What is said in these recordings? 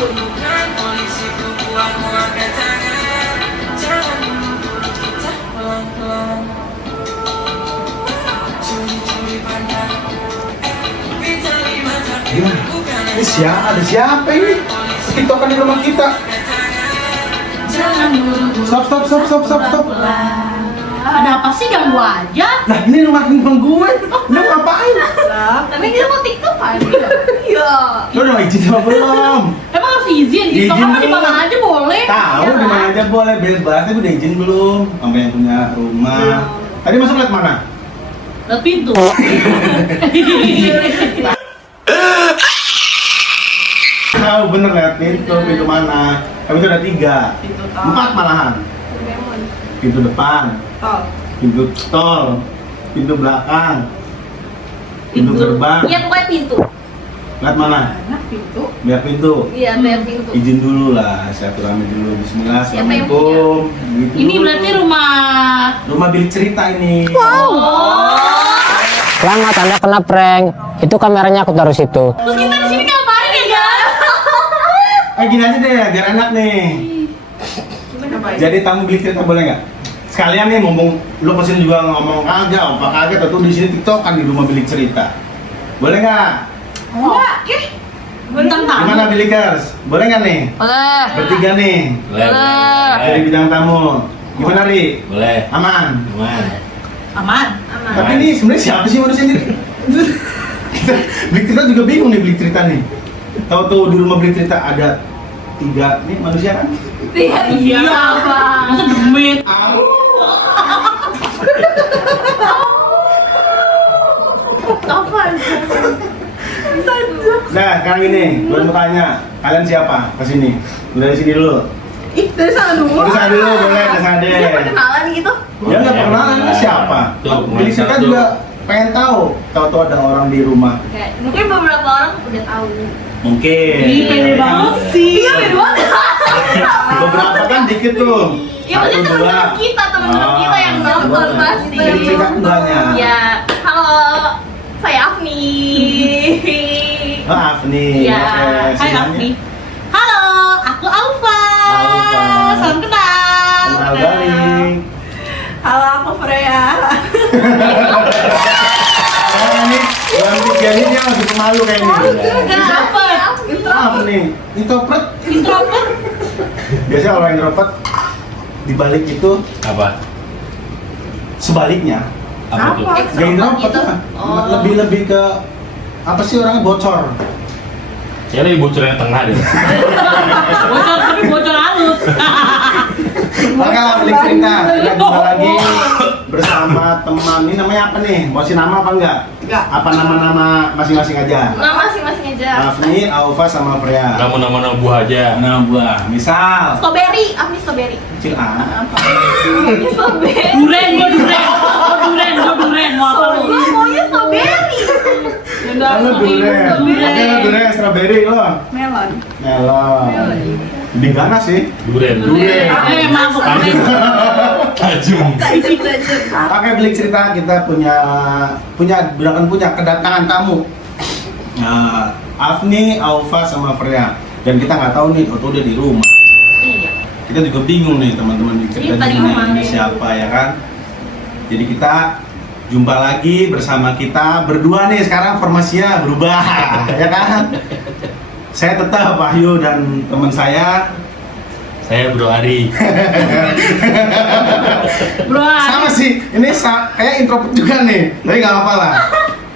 Ini ada siapa ini? TikTokan di rumah kita. Stop. Ada apa sih, ganggu aja? Nah ini rumah gue. Lu ngapain? Tapi kita mau TikTokan. Iya. Lu udah izin sama belum? Emang harus izin? TikTok Izin kan di mana aja boleh. Tahu Iya di mana kan? aja boleh, bebas. Tapi udah izin belum? Sama yang punya rumah. Tadi masuk lihat mana? Lihat pintu. Tahu bener lihat pintu mana? Tapi itu ada 3, Pintu 4 malahan. Pintu depan, pintu tol, pintu belakang, pintu gerbang. Iya, pokoknya pintu. Lihat mana? Pintu. Biar pintu. Iya, biar pintu. Izin dulu lah, silaturahmi dulu. Bismillah, Siapa yang assalamualaikum. Gitu Ini dulu. berarti rumah bilik cerita ini. Selamat, Anda kena prank. Itu kameranya aku taruh situ. Terus kita di sini ngapain ya, guys? Gini aja deh, biar enak nih. Jadi tamu bilik cerita boleh nggak? Sekalian nih, mumpung lu kesini juga ngomong kagak, apa kagak, tentu di sini TikTok kan di rumah bilik cerita. Boleh nggak? Enggak, bintang tamu. Gimana bilikers? Boleh nggak nih? Boleh. Bertiga nih, jadi bidang tamu. Gimana Ri? Boleh. Aman? Aman. Tapi ini sebenarnya siapa sih manusia ini? Bilik cerita juga bingung nih bilik cerita nih. Tahu-tahu di rumah bilik cerita ada 3 nih manusia kan? Iya, Bang. Masa demit. Kapan? Nah, sekarang ini, gue mau tanya, kalian siapa? Kesini, dari sini dulu. Dari sana dulu. Dari sana dulu, boleh, dari sana deh. Kenalan gitu. Ya nggak perkenalan, ini siapa? Bilik cerita juga pengen tahu. Tahu-tahu ada orang di rumah. Mungkin beberapa orang udah tahu. Mungkin. Ih, pede banget sih. Iya, pede banget. Beberapa kan dikit tuh. Ya, maksudnya teman-teman kita yang nonton pasti. Bilik cerita kan banyak. Ya, halo. Saya Afni. Maaf nih. Iya. Oke, Hai sinanya. Afni. Halo, aku Alfa. Alfa. Salam kenal. Kenal balik. Halo, aku Freya. Oh, ini yang tiga ini dia masih pemalu kayak ini. Kenapa? Maaf nih, introvert. Introvert. Biasanya orang introvert dibalik itu Apa? sebaliknya. Apa tuh? Gak introvert gitu. lah. Oh. Lebih ke apa sih orangnya bocor. Ya lebih bocor yang tengah deh. Bocor, tapi bocor halus. Oke lah, balik cerita. Kita jumpa lagi bersama teman. Ini namanya apa nih? Mau kasih nama apa enggak? Enggak. Apa nama-nama masing-masing aja? Nama masing-masing aja. Afni, Aufa, sama Freya. Nama-nama buah aja. Nama buah. Misal Strawberry, Afni strawberry. kecil A. Afni strawberry. Duren. Gua duren. Mau apa lu? Gua maunya strawberry. Halo durian. Oke, lo durian strawberry lo. Melon. Melon. Lebih ganas sih. Duren. Masuk. Tajam. Oke, bilik cerita kita punya kedatangan tamu. Nah, Afni, Aufa, sama Freya. Dan kita nggak tahu nih, waktu udah di rumah. Iya. Kita juga bingung nih teman-teman bilik cerita Iya, tadi ini kemana siapa ya kan? Jadi kita jumpa lagi bersama kita berdua nih, sekarang formasinya berubah ya kan? Saya tetap Wahyu dan teman saya Saya Bro Ari. Bro. sama sih, ini kayak introvert juga nih, tapi nggak apa-apa lah.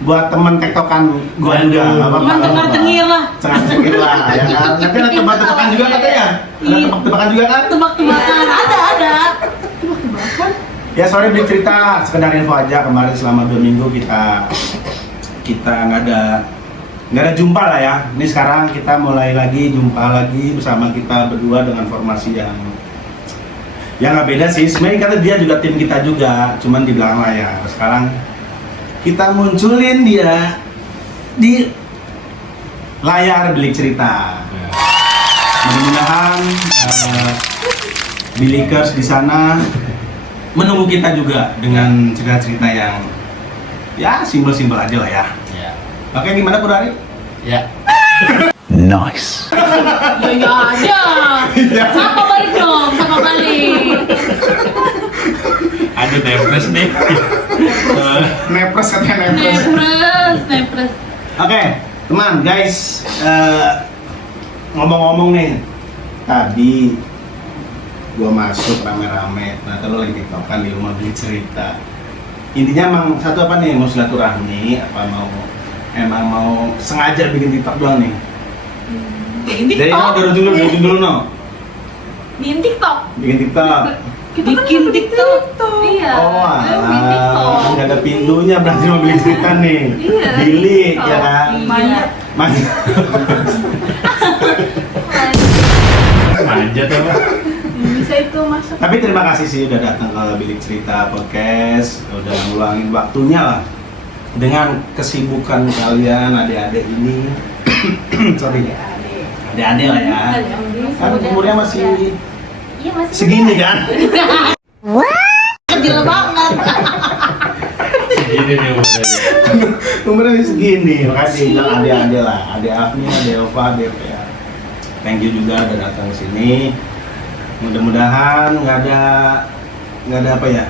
Buat teman tektokan gua juga, nggak apa-apa. Teman tengah-tengir lah. Tengah-tengir lah, ya kan? Nanti ada tebak-tebakan juga katanya. Ada tebak-tebakan juga kan? Tebak-tebakan ada. Ya sorry bilik cerita, sekedar info aja, kemarin selama 2 minggu kita nggak ada jumpa lah ya. Ini sekarang kita mulai lagi jumpa lagi bersama kita berdua dengan formasi yang nggak beda sih. Sebenarnya kata dia juga tim kita juga, cuman di belakang layar. Sekarang kita munculin dia di layar bilik cerita. Mudah-mudahan bilikers di sana menunggu kita juga dengan cerita-cerita yang ya simpel-simpel aja lah ya. Ya. Oke, gimana Bro Ari? Ya. Nice. Iya aja. Sapa balik dong, sapa balik. Aduh, nepres nih. Nepres katanya nepres. Nepres. Oke, teman, guys, ngomong-ngomong nih, tadi gua masuk rame-rame, nah terus lagi tiktokan di rumah beli cerita. Intinya emang satu apa nih, mau silaturahmi, apa emang mau sengaja bikin tiktok doang nih? Bikin Jadi TikTok. dari dulu no, Bikin TikTok. bikin tiktok. Bikin TikTok. Iya. Oh, bikin TikTok. nggak ada pintunya berarti mau beli cerita nih. Iya. Bilik ya kan? Banyak. Banyak. Manjat apa? Bisa itu masuk. Tapi terima kasih sih udah datang ke Bilik Cerita Podcast, udah ngulangin waktunya lah dengan kesibukan kalian adik-adik ini. Sorry, adik-adik lah ya. Kan umurnya masih Iya masih. segini kan? Kecil banget. Gini nih umurnya. Umurnya masih segini, makasih bilang adik-adik lah, adik Afni, adik Ova, adik ya. Thank you juga udah datang ke sini. Mudah-mudahan nggak ada apa ya?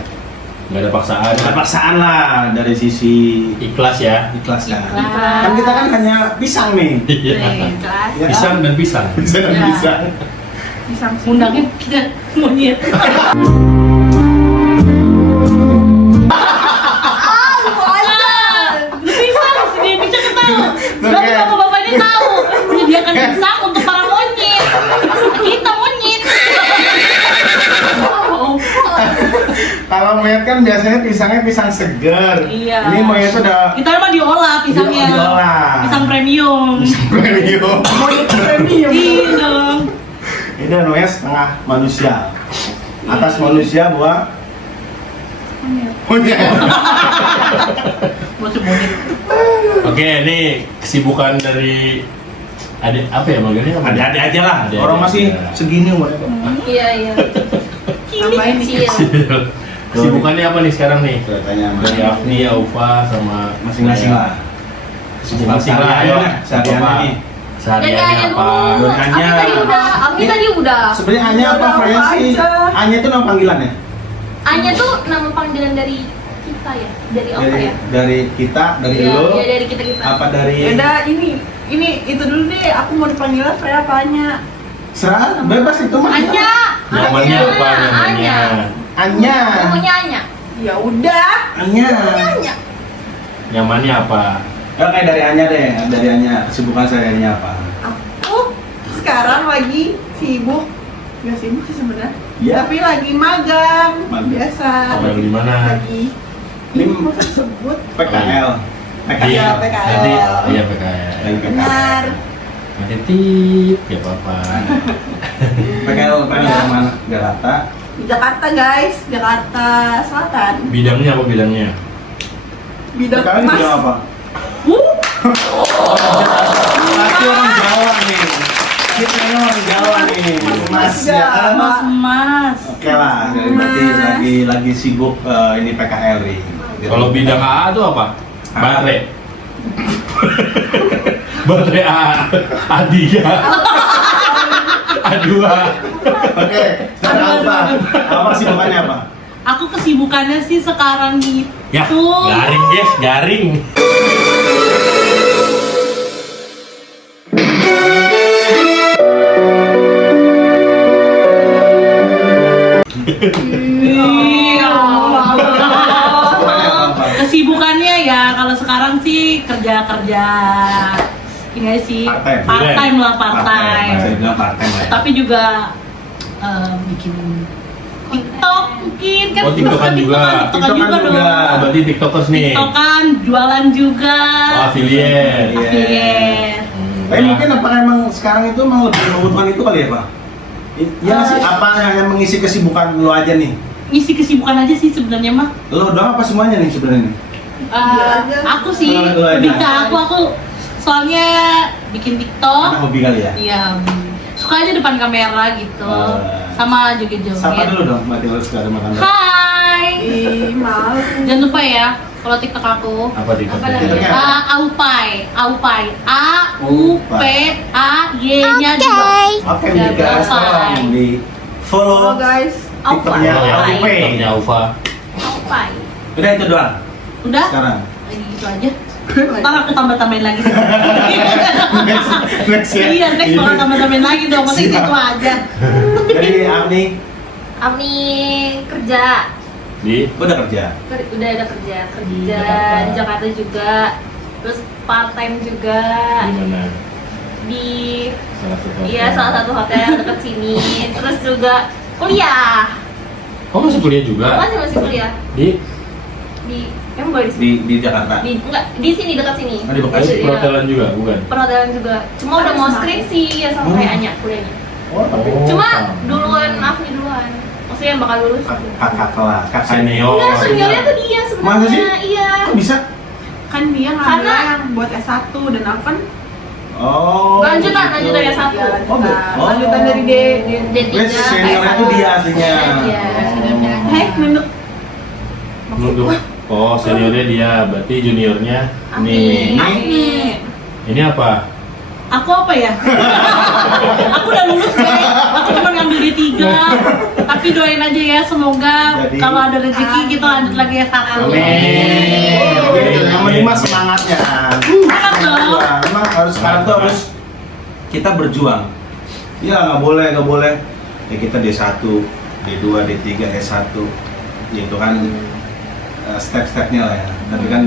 Nggak ada paksaan. Nggak ada paksaan lah dari sisi Ikhlas ya. ikhlas kan. Ikhlas. Kan kita kan hanya pisang nih. Iya. Kelas. Ya kan? Pisang dan pisang. Pisang dan Ya. pisang. Bisa. Undangnya kita monyet. Dia bisa ketahu. Berarti Oke. bapak-bapaknya tahu menyediakan pisang untuk para monyet. Kita monyet. Kalau monyet kan biasanya pisangnya pisang seger. Iya. Ini monyet tuh udah Kita mah diolah pisangnya. Diolah. Pisang premium. premium. Monyet premium. Iya dong. Ini namanya setengah manusia. Atas manusia buah monyet. Masih monyet. Oke, ini kesibukan dari adik apa ya manggilnya? Adik-adik aja lah. Adik-adik Orang masih aja. segini umurnya kok. Iya iya. Tambahin dikit. Kesibukannya apa nih sekarang nih? Ceritanya sama Dari Afni, Aufa sama masing-masing lah. Kesibukan Masing-masing lah, lah, ayo. ya. Sehariannya Apa? nih. Sehariannya apa? Hanya. Abi tadi udah. Abi tadi udah. Sebenarnya Anya apa Udah, Freya sih? aja. Anya itu nama panggilannya? Anya tuh nama panggilan dari kita ya, dari apa ya? Dari kita, dari Iya, lo. iya, dari kita. Apa dari Yaudah ini itu dulu deh. Aku mau dipanggil Freya apa Anya? serah bebas itu mah. Anya. Namanya apa namanya? Anya. Namanya Anya. Ya udah. Anya. Anya. Nyamannya apa? Oke dari Anya deh, dari Anya. Kesibukan sehariannya apa? Aku sekarang lagi sibuk. Gak sibuk sih sebenarnya. Iya. Tapi lagi magang. Magang. Biasa. Magang di mana? Lagi. Ini Ini mau sebut. PKL. Iya, PKL. PKL. Nanti, iya PKL. Lagi PKL. Benar. Nanti tip, ya apa-apa. PKL dari mana? Jakarta. Di Jakarta guys, Jakarta Selatan. Bidangnya apa bidangnya? Bidang PKL emas. bidang apa? Pasti orang Jawa nih. Kita orang Jawa nih. Mas ya kan? Mas. Oke lah, jadi berarti lagi sibuk ini PKL nih. Kalau bidang AA itu apa? Baterai. Baterai A. A3. A2. Oke, sekarang apa? Apa kesibukannya apa? Aku kesibukannya sih sekarang itu. Ya, garing guys, garing. Iya. Kesibukannya apa? Kesibukannya ya kalau sekarang sih kerja ini aja sih Part-time. part-time lah Saya part-time. bilang part-time lah ya. Tapi juga bikin TikTok mungkin kan. Oh, TikTokan juga. TikTokan juga dong. Oh, berarti tiktokers nih. TikTokan, jualan juga. Oh, affiliate. Iya. Affiliate. Tapi mungkin apakah emang sekarang itu emang lebih membutuhkan itu kali ya Pak? Iya nggak sih, apa yang mengisi kesibukan lo aja nih? Ngisi kesibukan aja sih sebenarnya mah. Lo doang apa semuanya nih sebenarnya nih? Aku sih Lu aja. lebih ke aku soalnya bikin Karena TikTok. hobi kali ya? Iya, suka aja depan kamera gitu. Sama joget-joget. Sapa dulu dong, berarti lo suka sama kamera. Hai. Ih, malu. Jangan lupa ya kalau TikTok aku. Apa TikTok? Apa lagi? TikToknya? Aupai, A U P A Y-nya 2. Oke Udah nih guys, selesai. tolong di follow Halo guys. tiketoknya Alpha. Alpha. Namanya Ufa. Apa? Udah itu doang Udah? sekarang. Lagi gitu aja. Ntar aku tambah-tambahin lagi. Next ya. Iya, next bakal tambah-tambahin lagi dong. Masih gitu aja. Jadi Agni, Ami kerja. gue udah kerja. Udah ada kerja di Jakarta juga. Terus part time juga Di mana? di Salah satu. iya salah satu hotel dekat sini. Terus juga kuliah. Oh, masih kuliah juga? Masih kuliah Di emang boleh Di Jakarta. enggak di sini dekat sini. Oh, di Bekasi. Iya. perhotelan juga, bukan? Perhotelan juga. Cuma udah mau skripsi ya sama kayak Anya kuliahnya. Oh, tapi Cuma duluan Afni duluan. Maksudnya yang bakal lulus. kakak kelas, kakak Senior. Enggak, seniornya tuh dia Masa sih? sebenarnya. Iya. Kok bisa? Kan dia ngambil Karena- yang buat S1 dan aku kan Oh. Lanjutan gitu. ya satu. Oh, oh. lanjutan dari D3. Wes seniornya tuh dia aslinya. Iya, seniornya. Hei, nunduk. Menurut oh, seniornya dia, berarti juniornya Afni. ini. Afni. Ini apa? Aku apa ya? Aku udah lulus deh. Aku cuma ngambil D3. Tapi doain aja ya, semoga Jadi- kalau ada rezeki kita lanjut lagi ya Amin. Gitu, yang penting mah semangatnya. Semangat dong. Emang harus sekarang tuh harus kita berjuang. Iya nggak boleh. Ya kita D1, D2, D3, S1. Itu kan step-stepnya lah ya. Tapi kan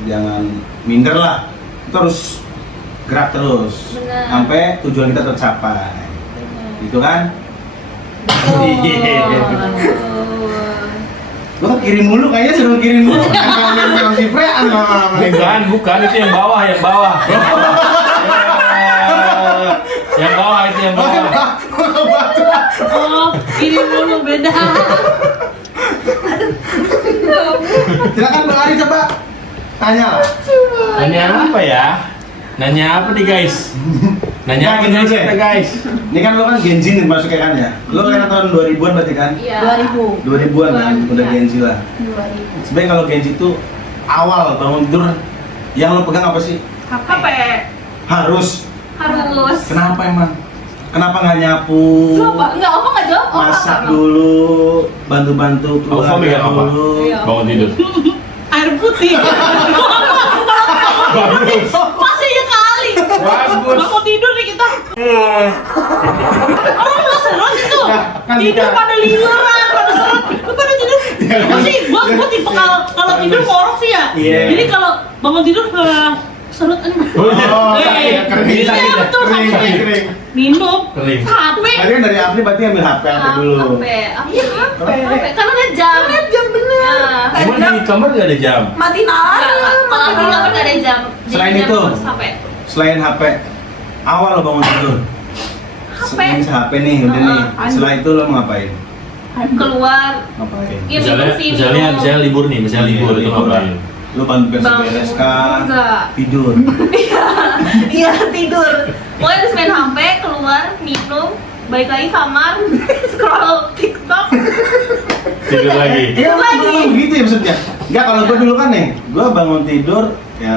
jangan minder lah. Kita harus gerak terus Benar. sampai tujuan kita tercapai. Gitu kan? Iya. Gua kirim mulu kayaknya suruh kirim mulu. Kalau si Pre Bukan, itu yang bawah. Yang bawah itu yang bawah. Oh, ini mulu beda. Silakan Bang Ari coba tanya lah. Nanya apa ya? Nanya apa nih guys? Nanya apa Nah, guys gini kita aja. guys? Ini kan lo kan Gen Z nih masuknya kan ya. Lo kan tahun 2000-an berarti kan? Iya. 2000-an kan udah Gen Z lah. 2000. Sebenarnya kalau Gen Z itu awal bangun tidur yang lo pegang apa sih? HP. Harus. Harus. Kenapa emang? Kenapa nggak nyapu? Coba, enggak, apa enggak jawab? Oh, Masak apa? dulu, bantu-bantu Alfa megang apa? dulu. Iya. Bangun tidur. Air putih. Bagus. Masih ya kali. Bagus. Bangun tidur nih kita. Orang nggak seru gitu. Nah, kan Tidur kita- pada liuran, pada seret. Lu pada tidur. Gue sih, gue tipe kalau tidur ngorok sih ya. Iya. Jadi kalau bangun tidur seret aja. Oh, iya. Oh, Eh, kering. iya, betul, Kering, sampai kering, kering. minum, Kering. HP. Tadi kan dari Afri berarti ambil HP dulu. HP. Iya, HP. Karena ngejam. Jam bener. Ya. Emang di kamar nggak ada jam? Matiin Enggak, alarm. kalau aku nggak pernah ada jam. Jadi Selain jam itu? harus HP. Selain HP, awal lo bangun tidur. HP. Ini HP nih, udah nih. Setelah itu lo mau ngapain? Keluar. Ngapain? Iya, Misalnya libur nih, misalnya libur itu ngapain? Lo bantu Bangun. beres kan? Enggak. Tidur. Iya, tidur. Pokoknya habis main HP, keluar, minum, balik lagi kamar, scroll TikTok. Tidur lagi. Iya, Tidur lagi. emang begitu ya maksudnya. Enggak, kalau gue dulu kan nih, gue bangun tidur ya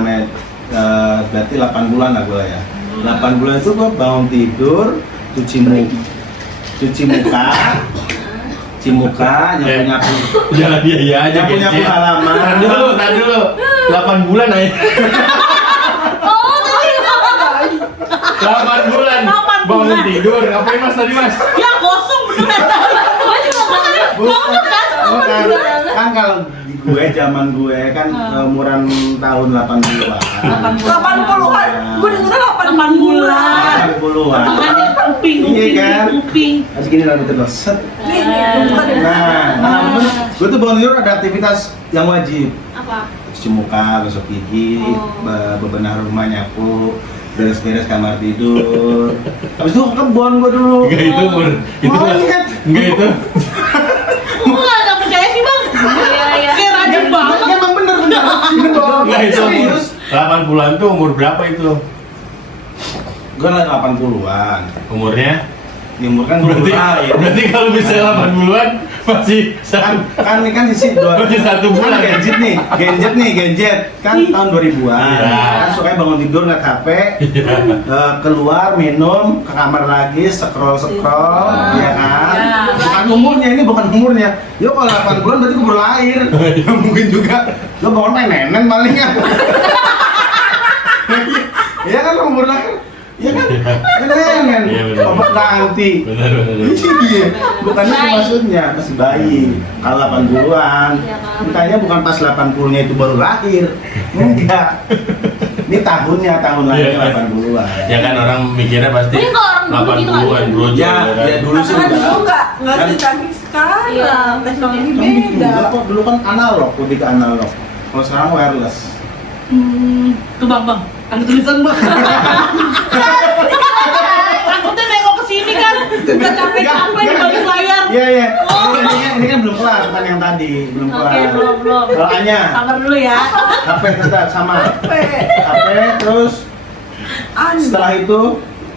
berarti 8 bulan lah gue ya. 8 bulan itu gue bangun tidur, cuci muka, nyapu-nyapu. Jangan dia aja Nyapu-nyapu guys, ya. halaman. Tar dulu. 8 bulan aja. Oh, tadi 8 bulan. 8 Bangun bulan. tidur. Ngapain Mas tadi Mas? Ya kosong beneran. Gue juga tadi bangun kan. Bukan. Kan kalau di gue zaman gue kan umuran tahun 80-an. 80-an. Gue dengernya 8 bulan. 80-an. Makanya kuping, Iya kan? kuping. Harus gini rambut terus. Set. Nah, gue tuh bangun tidur ada aktivitas yang wajib. apa? Cuci muka, gosok gigi, Oh. bebenah rumah, nyapu, beres-beres kamar tidur. Habis itu ke kebun gue dulu. Enggak itu umur. Itu Oh, Mas. ingat. Enggak itu. Gue nggak percaya sih bang. Iya, iya. Kayak rajin banget. Ya, emang bener. Ini dong. Enggak itu umur. Serius. 8 bulan tuh umur berapa itu? Gue lah 80-an. Umurnya? Di umur kan Berarti, lain. berarti kalau misalnya 8 bulan Masih kan ini kan isi Masih 1 bulan. gadget kan tahun 2000-an. Iya. Kan suka bangun tidur ngeliat HP, keluar minum, ke kamar lagi, scroll, ya kan? Iya. Bukan umurnya, ini bukan umurnya. Yo kalau 8 bulan berarti gue baru lahir. Ya mungkin juga lo bangun main nenen paling kan. Iya kan umur lahir. Iya kan? Nenen. Iya, benar. Popok nanti. Benar. Iya, bukan itu Bayi. maksudnya, masih bayi. Kalau 80-an, Iya, kan. makanya bukan pas 80-nya itu baru lahir. Enggak. Ini tahun lahirnya Iya. 80-an. Ya kan orang mikirnya pasti Mungkin kalau orang dulu gitu 80-an kali. bro. Ya, ya dulu sih Karena dulu udah. nggak Kan? secanggih sekarang. Iya. Teknologi Kan beda. enggak kok, dulu kan analog, lebih ke analog. Kalau sekarang wireless. Tuh bang, ada tulisan bang. Takutnya nengok ke sini kan, udah capek-capek di balik layar. Iya. Ini kan belum kelar, bukan yang tadi, belum kelar. Oke, belum. Kalau Anya, Sabar dulu ya. HP tetap sama. Sampai HP terus setelah itu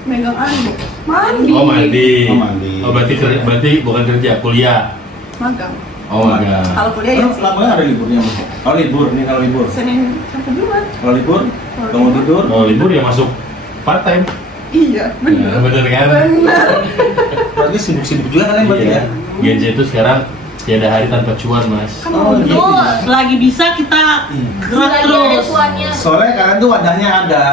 megang anu. Mandi. Oh mandi. Oh, mandi. Oh berarti bukan kerja, kuliah. Magang. Oh magang. Kalau kuliah ya Terus lamanya ada liburnya, Mas? Kalau libur, nih kalau libur. Senin sampai Jumat. Kalau libur, bangun tidur. Oh libur ya masuk part time. Iya, benar. Bener kan? Benar. Berarti sibuk-sibuk juga kan ya, berarti ya? Iya. Genji itu sekarang tiada hari tanpa cuan mas. Oh, gitu. Tuh, selagi bisa kita gerak Lagi ada terus. cuannya. Soalnya kalian tuh wadahnya ada,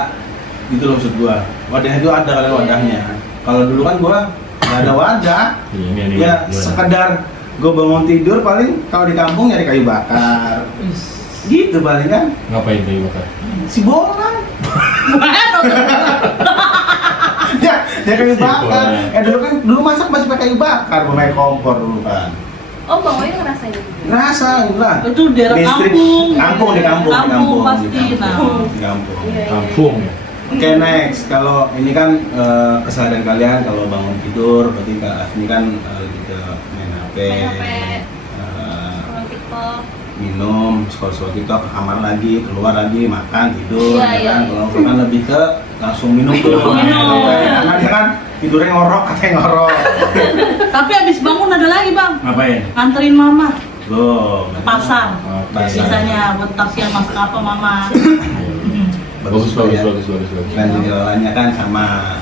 gitu loh maksud gua. Wadahnya tuh ada kalian wadahnya. Kalau dulu kan gua nggak ada wadah. Iya, ini Ya gimana? sekedar gua bangun tidur paling kalau di kampung nyari kayu bakar. Gitu paling kan. Ngapain tuh bakar? Si bolang. Ya kayu Si bakar. bolang. Dulu masak masih pakai kayu bakar, pakai kompor dulu kan. Oh Bang Wei ngerasain juga. Rasa lah. Itu daerah Listrik. kampung. Kampung di kampung. Kampung pasti. Di Nah, kampung. Di kampung. Iya, iya. Kampung ya. Oke next, kalau ini kan keseharian kalian kalau bangun tidur, berarti ini kan lebih ke main HP, Main HP. eh, Scroll TikTok. minum, scroll TikTok, ke kamar lagi, keluar lagi, makan, tidur, Iya, ya iya, kan? iya. Kalau aku kan lebih ke langsung minum tuh, Minum. karena dia kan tidurnya ngorok, katanya ngorok. tapi abis bangun ada lagi bang, Ngapain? nganterin mama Loh, pasar. Oke. Pasar. Biasanya buat taksiran masak apa mama. Bagus ya. bagus. Dan jalannya kan sama,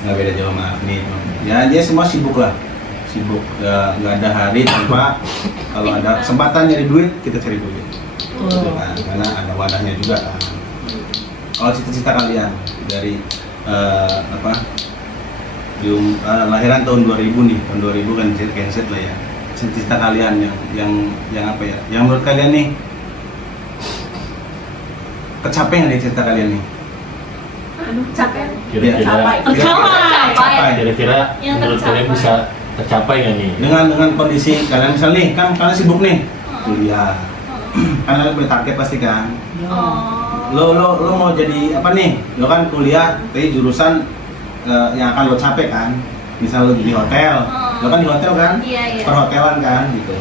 nggak beda jauh sama Afni. Ya dia semua sibuk lah, sibuk, nggak ada hari tanpa kalau ada kesempatan nyari duit kita cari duit. Gitu kan, karena ada wadahnya juga kan. Kalau cita-cita kalian dari lahiran tahun 2000 nih, tahun 2000 kan Gen Z lah ya. Cita-cita kalian yang apa ya? Yang menurut kalian nih kecapai nggak nih cita kalian nih? Aduh, capek. Kira-kira Tercapai. kira-kira Yang menurut kalian tercapai. bisa tercapai nggak nih? Dengan kondisi kalian misal nih, kan kalian sibuk nih kuliah. Kan kalian punya target pasti kan. Oh. Lo mau jadi apa nih? Lo kan kuliah, tapi jurusan yang akan lo capai kan. Misal lo di hotel, lo kan di hotel kan? Iya, iya. Perhotelan kan gitu.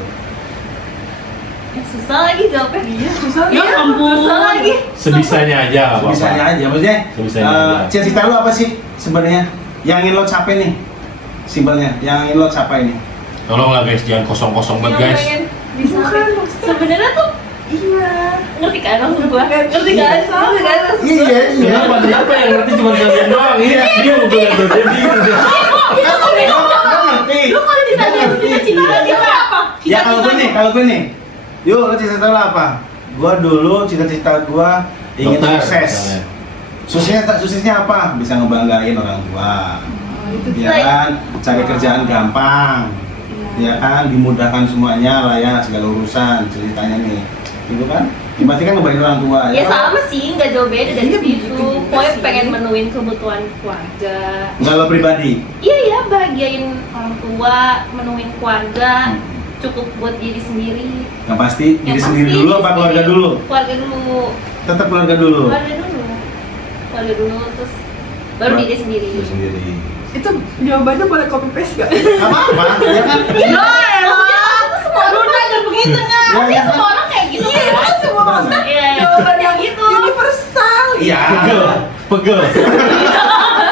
Susah lagi jawabnya. Iya, susah. Ya ampun. Susah lagi. Sebisanya aja nggak apa-apa. Bisanya aja, maksudnya Sebisanya aja. cita-cita lo apa sih sebenarnya? Yang ingin lo capai nih? Simpelnya, yang ingin lo capai nih. Tolong lah guys, jangan kosong-kosong banget Yang guys. pengen bisa. Bukan, maksudnya. Sebenarnya tuh Iya. ngerti kan maksud gua? Ngerti kan? Ngerti kan? Kenapa? Siapa yang ngerti cuma kalian doang? Iya, bingung tuh lihat tuh, dia bingung tuh. Lo ngerti? Lu kalau ditanya Lo ngerti? cita-cita kita apa? Ya kalau gue nih, yuk lo cita-cita lo apa? Gua dulu cita-cita gua ingin Dokter, sukses. Suksesnya apa? Bisa ngebanggain orang tua. Ya kan, cari kerjaan gampang. Ya kan, dimudahkan semuanya lah ya segala urusan ceritanya nih. Gitu kan? Ya, pasti kan ngebanggain orang tua. Ya kan? sama sih, nggak jauh beda dari Iya, situ. juga Pokoknya sih. pengen menuin kebutuhan keluarga. Enggak lo pribadi. Iya ya, bahagiain orang tua, menuin keluarga, cukup buat diri sendiri. Yang pasti diri Yang sendiri pasti dulu diri apa keluarga sendiri. dulu? Keluarga dulu. Tetap keluarga dulu. Keluarga dulu, terus baru diri sendiri. Diri sendiri. Itu jawabannya boleh copy paste gak? Gak apa-apa, ya kan? Ya elah, lu nanya begitu nggak? Ya, ya kan? Semua orang kayak gitu Iya, kan? kan semua maksudnya Iya, jawaban yang gitu. universal. Iya. Pegel.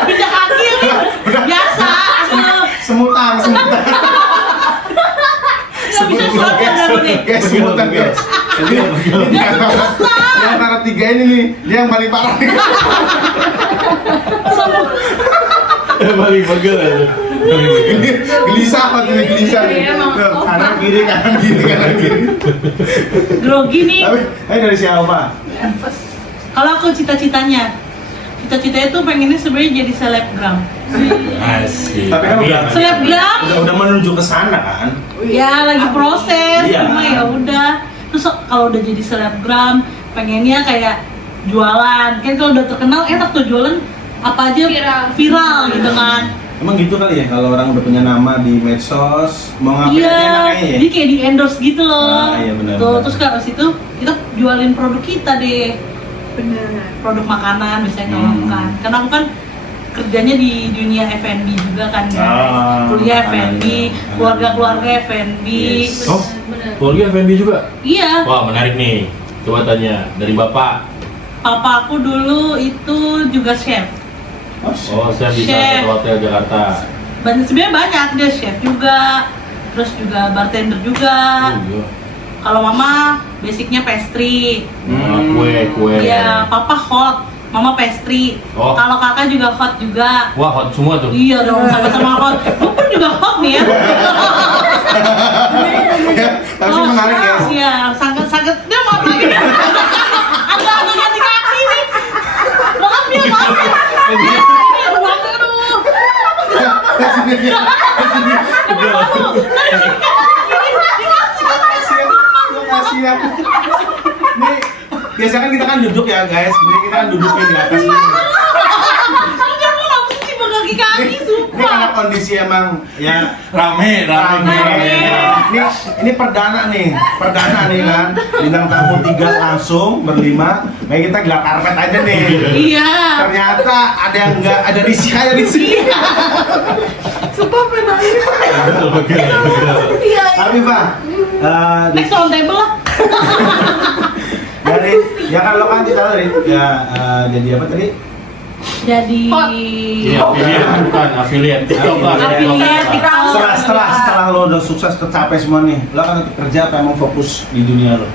Pindah kaki nih, biasa. Semutan. Nggak bisa deh. Guys, sebutan guys. Jadi di antara tiga ini nih, dia yang paling parah nih. Paling bagel aja. Gelisah apa tuh gelisah nih? Iya, emang. Tuh, kanan kiri kanan kiri kanan kiri. Grogi nih. Tapi dari siapa? Kalau aku cita-citanya itu pengennya sebenarnya jadi selebgram. Asik. Tapi kan udah Selebgram? udah menuju ke sana kan? Ya lagi proses, Iya. cuma ya udah. Terus kalau udah jadi selebgram, pengennya kayak jualan. Kan kalau udah terkenal enak tuh jualan apa aja viral gitu kan. Emang gitu kali ya kalau orang udah punya nama di medsos mau ngapain Iya, aja enaknya ya? jadi kayak di endorse gitu loh. Ah, iya benar, Tuh, benar. terus kalau situ kita jualin produk kita deh. Bener. Produk makanan biasanya kalau aku kan. Karena aku kan kerjanya di dunia F&B juga kan guys. Ah, Kuliah makanan, F&B, ya. keluarga-keluarga F&B. Yes. Oh, keluarga F&B juga? Iya, Wah, menarik nih. Coba tanya dari Bapak. papa aku dulu itu juga chef. Oh, saya di salah Chef. satu hotel Jakarta. Sebenarnya banyak, dia chef juga, terus juga bartender juga. Oh, iya. Kalau mama basicnya pastry. Kue. Iya, papa hot, mama pastry. Oh. Kalau kakak juga hot juga. Wah, hot semua tuh. Iya dong, sama-sama hot. Gue pun juga hot nih ya. Ya, tapi Oh, menarik ya. Iya, sangat dia mau lagi. Agak ganti kaki nih. Maaf ya. Kasihan. Nih, biasa kan kita kan duduk ya guys. Ini kita kan duduknya di atas nih. Enggak mau langsung sih kaki-kaki, Ini sumpah. karena kondisi emang ya Rame. Ini perdana nih kan. Bintang tamu 3 langsung berlima. Kayak kita gelap karpet aja nih. Iya. Ternyata ada yang enggak ada di sini. Sumpah pengen. Iya. Tapi Pak, Next round table lah. dari ya kan lo kan kita dari ya jadi apa tadi? Jadi Iya, affiliate bukan affiliate. Affiliate, TikTok. Setelah lo udah sukses tercapai semua nih, lo kan kerja apa emang fokus di dunia lo?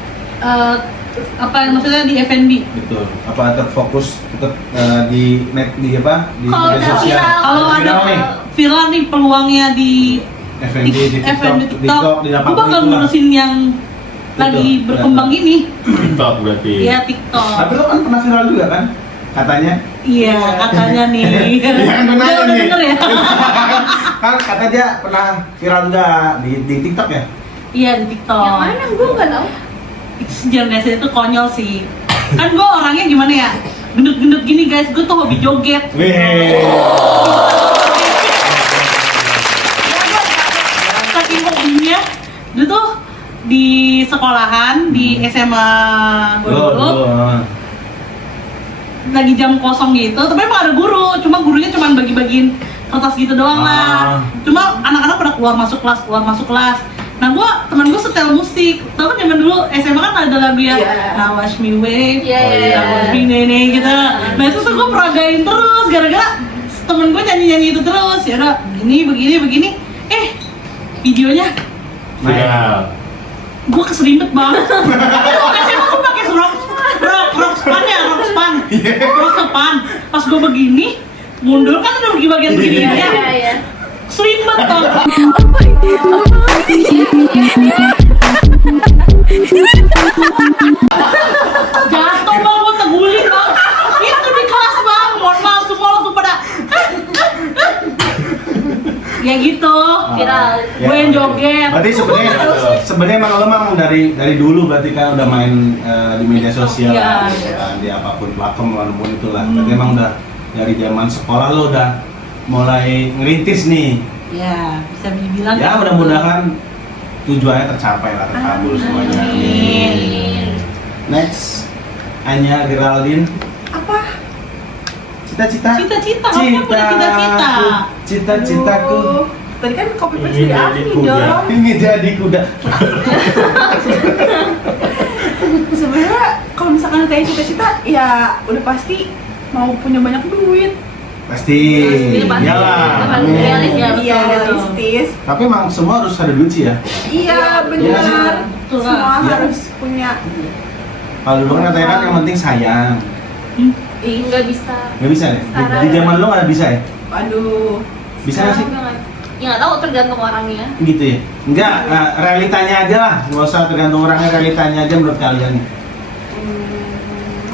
Apa maksudnya di F&B? Betul. Apa terfokus tetap di apa? Di Kalau media udah sosial. viral. Kalau ada Viral nih. viral nih peluangnya di F&B di F&B TikTok, di gue apapun bakal itu lah. ngurusin yang lagi Betul, berkembang ini. TikTok berarti. Iya, TikTok. Tapi lo kan pernah viral juga kan? Katanya. Iya, katanya nih. Iya kan benar Udah nih. denger ya? Kan kata dia pernah viral juga di TikTok ya? Iya, di TikTok. Yang mana? Gue nggak tahu. Itu sejarahnya itu konyol sih. Kan gue orangnya gimana ya? Gendut-gendut gini guys, gue tuh hobi joget. Wih. Saking hobinya, itu tuh di sekolahan, di SMA gue dulu, lagi jam kosong gitu, tapi emang ada guru, cuma gurunya cuma bagi-bagiin kertas gitu doang lah. Cuma anak-anak pada keluar masuk kelas. Nah teman gue setel musik, tau kan zaman dulu SMA kan ada lagu yang Iya. Now Watch Me Wave, Iya, iya, Now Watch Me Nene gitu. Nah itu tuh gue peragain terus, gara-gara temen gue nyanyi-nyanyi itu terus. Ya udah begini, videonya Viral. gue keserimpet banget. Waktu SMA gue pakai rock span. Pas gue begini, mundur kan udah pergi bagian begini ya. Iya. Keserimpet banget. Jatuh bang, gue terguling bang. Itu di kelas bang, mohon maaf semua langsung pada. Ya gitu. Viral. Gue yang joget. Berarti sebenarnya emang lo emang dari dulu berarti kan udah main di media sosial, Iya. di apapun platform apapun itulah. Berarti emang udah dari zaman sekolah lo udah mulai ngerintis nih. Ya, bisa dibilang. Ya mudah-mudahan tujuannya tercapai lah, terkabul semuanya. Amin. Next, Anya Geraldine. Apa? Cita-cita. Cita-cita, kamu punya cita-cita. Cita-citaku Oh, tadi kan copy paste Ingin dari jadi Afi kuda. dong. ingin jadi kuda. Sebenarnya kalau misalkan kayak cita-cita, ya udah pasti mau punya banyak duit. Pasti. Pasti. Iyalah. Pasti. Amin. Realis ya. Iya, betul. realistis. Tapi emang semua harus ada duit sih ya. Iya, benar. betul Semua lah. Iya. harus punya. Kalau dulu kan katanya kan yang penting sayang. Ih, nggak bisa. Nggak bisa ya? Di zaman lu nggak bisa ya? Waduh. Bisa nggak sih? Ya nggak tahu, tergantung orangnya. Gitu ya? Enggak, realitanya aja lah. Nggak usah tergantung orangnya, realitanya aja menurut kalian.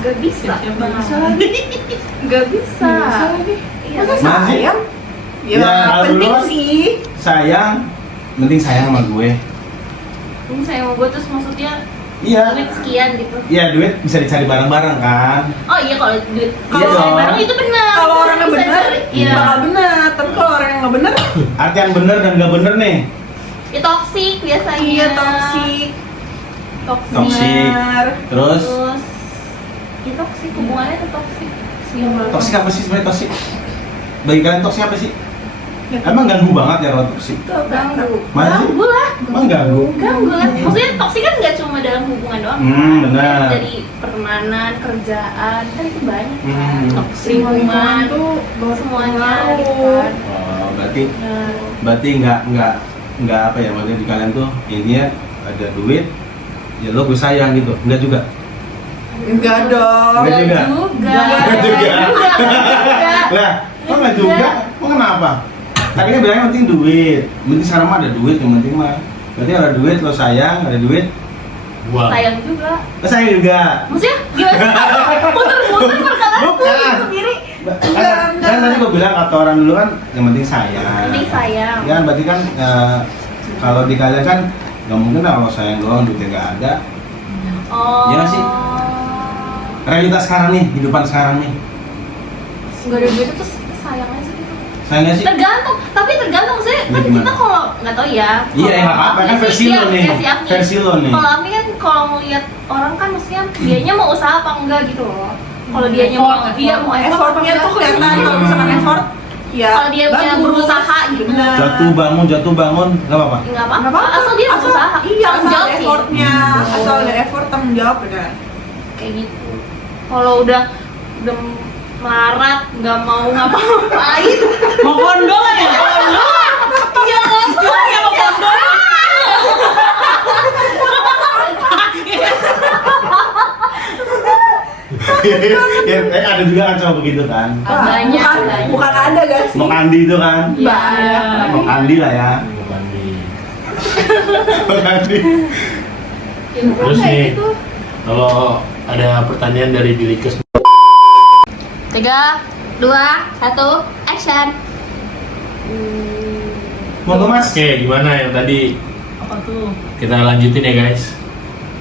Nggak bisa. Siapa Bang. Bisa lagi. Nggak bisa. Bisa lagi. Iya. Masa Mana sih? sayang? Ya, Ya, kalau dulu penting kan- sih. Sayang, penting sayang sama gue. Ini saya mau gue terus maksudnya Iya. duit sekian gitu. Iya, duit bisa dicari bareng-bareng kan? Oh iya, kalau duit Iya dong. bareng itu benar. Kalau orangnya Bisa benar, cari. Iya. bakal benar. Tapi kalau orang yang nggak benar, Artian bener dan nggak bener nih. Ya toksik biasanya. iya toksik. Toksik. Benar. Terus, Terus ya toksik, hubungannya tuh toksik. toksik apa sih sebenarnya toksik? Bagi kalian toksik apa sih? Emang ganggu banget ya kalau toksik? Ganggu. Mana sih? Ganggu lah. Emang ganggu? Ganggu lah. Maksudnya toksik kan nggak cuma dalam hubungan doang. Benar. Dari pertemanan, kerjaan, kan itu banyak kan. Hmm. Lingkungan tuh semuanya gitu berpengaruh. kan. Oh, berarti Nah, berarti nggak apa ya, maksudnya di kalian tuh intinya ada duit, ya lo gue sayang gitu, enggak juga? Enggak dong. Enggak juga. Enggak juga. Enggak. Lah, kok nggak juga? Kok kenapa? Tadi kan bilangnya penting duit, penting sekarang mah ada duit, yang penting mah berarti ada duit lo sayang, ada duit Buang. Sayang juga. lo sayang juga. Maksudnya gimana sih? Muter-muter perkataan Bukan. sendiri. Kan tadi gue bilang kata orang dulu kan yang penting sayang. Penting sayang. Ya kan berarti kan kalau di kalian kan nggak mungkin lah kalau sayang doang duitnya nggak ada. Oh. Iya nggak sih? Realitas sekarang nih, hidupan sekarang nih, Enggak ada duit itu sayang aja gitu. sayang nggak sih? Tergantung, tapi tergantung sih Ya, kan gimana? kita kalau nggak tahu ya. Iya, ya nggak apa-apa, kan versi lo nih. Versi lo nih. Kalau Ami kan kalau ngeliat orang kan maksudnya dianya mau usaha apa enggak gitu loh. Kalau dianya mau Effort, dia mau effort Effortnya apa tuh enggak. kelihatan kalau misalkan effort. Ya. Kalau dia punya bagus. berusaha gitu. Benar. Jatuh bangun, nggak apa-apa. Enggak apa-apa. Nggak apa-apa. Asal dia berusaha. Iya, Tanggung asal jawab ada sih. effortnya, asal ada effort tanggung jawab benar. Kayak gitu. Kalau udah melarat, nggak mau ngapa-ngapain. Mau kondolan ya? Kondolan? Iya kan? Semuanya mau kondolan. Ya, ada juga kan cowok begitu kan. Banyak, bukan, banyak. bukan ada gak sih? Mau kandi itu kan. Banyak. Mau kandi lah ya. Bukan di. Mau kandi. Ya, Terus kayak nih, gitu. kalau ada pertanyaan dari Bilikes, 3, 2, 1, action. Monggo mas. oke gimana yang tadi Apa tuh? kita lanjutin ya guys,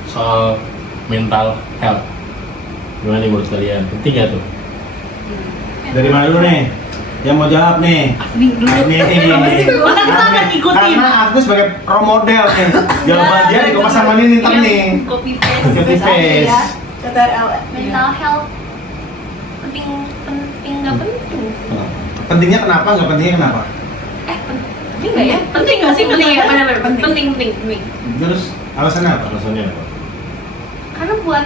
soal mental health. Gimana nih menurut kalian? Penting gak tuh? Dari mana dulu nih? Yang mau jawab nih? Nih dulu. Maka kita akan ikutin. Karena aku sebagai role model nih. Jawaban dia di kopas sama ini ntar nih. Copy paste. Copy paste. Ya, kata LS. Mental health penting nggak penting? Pentingnya kenapa? Nggak pentingnya kenapa? Penting nggak ya? Penting nggak sih? Penting ya, benar-benar penting. Terus alasannya apa? Alasannya apa? Karena buat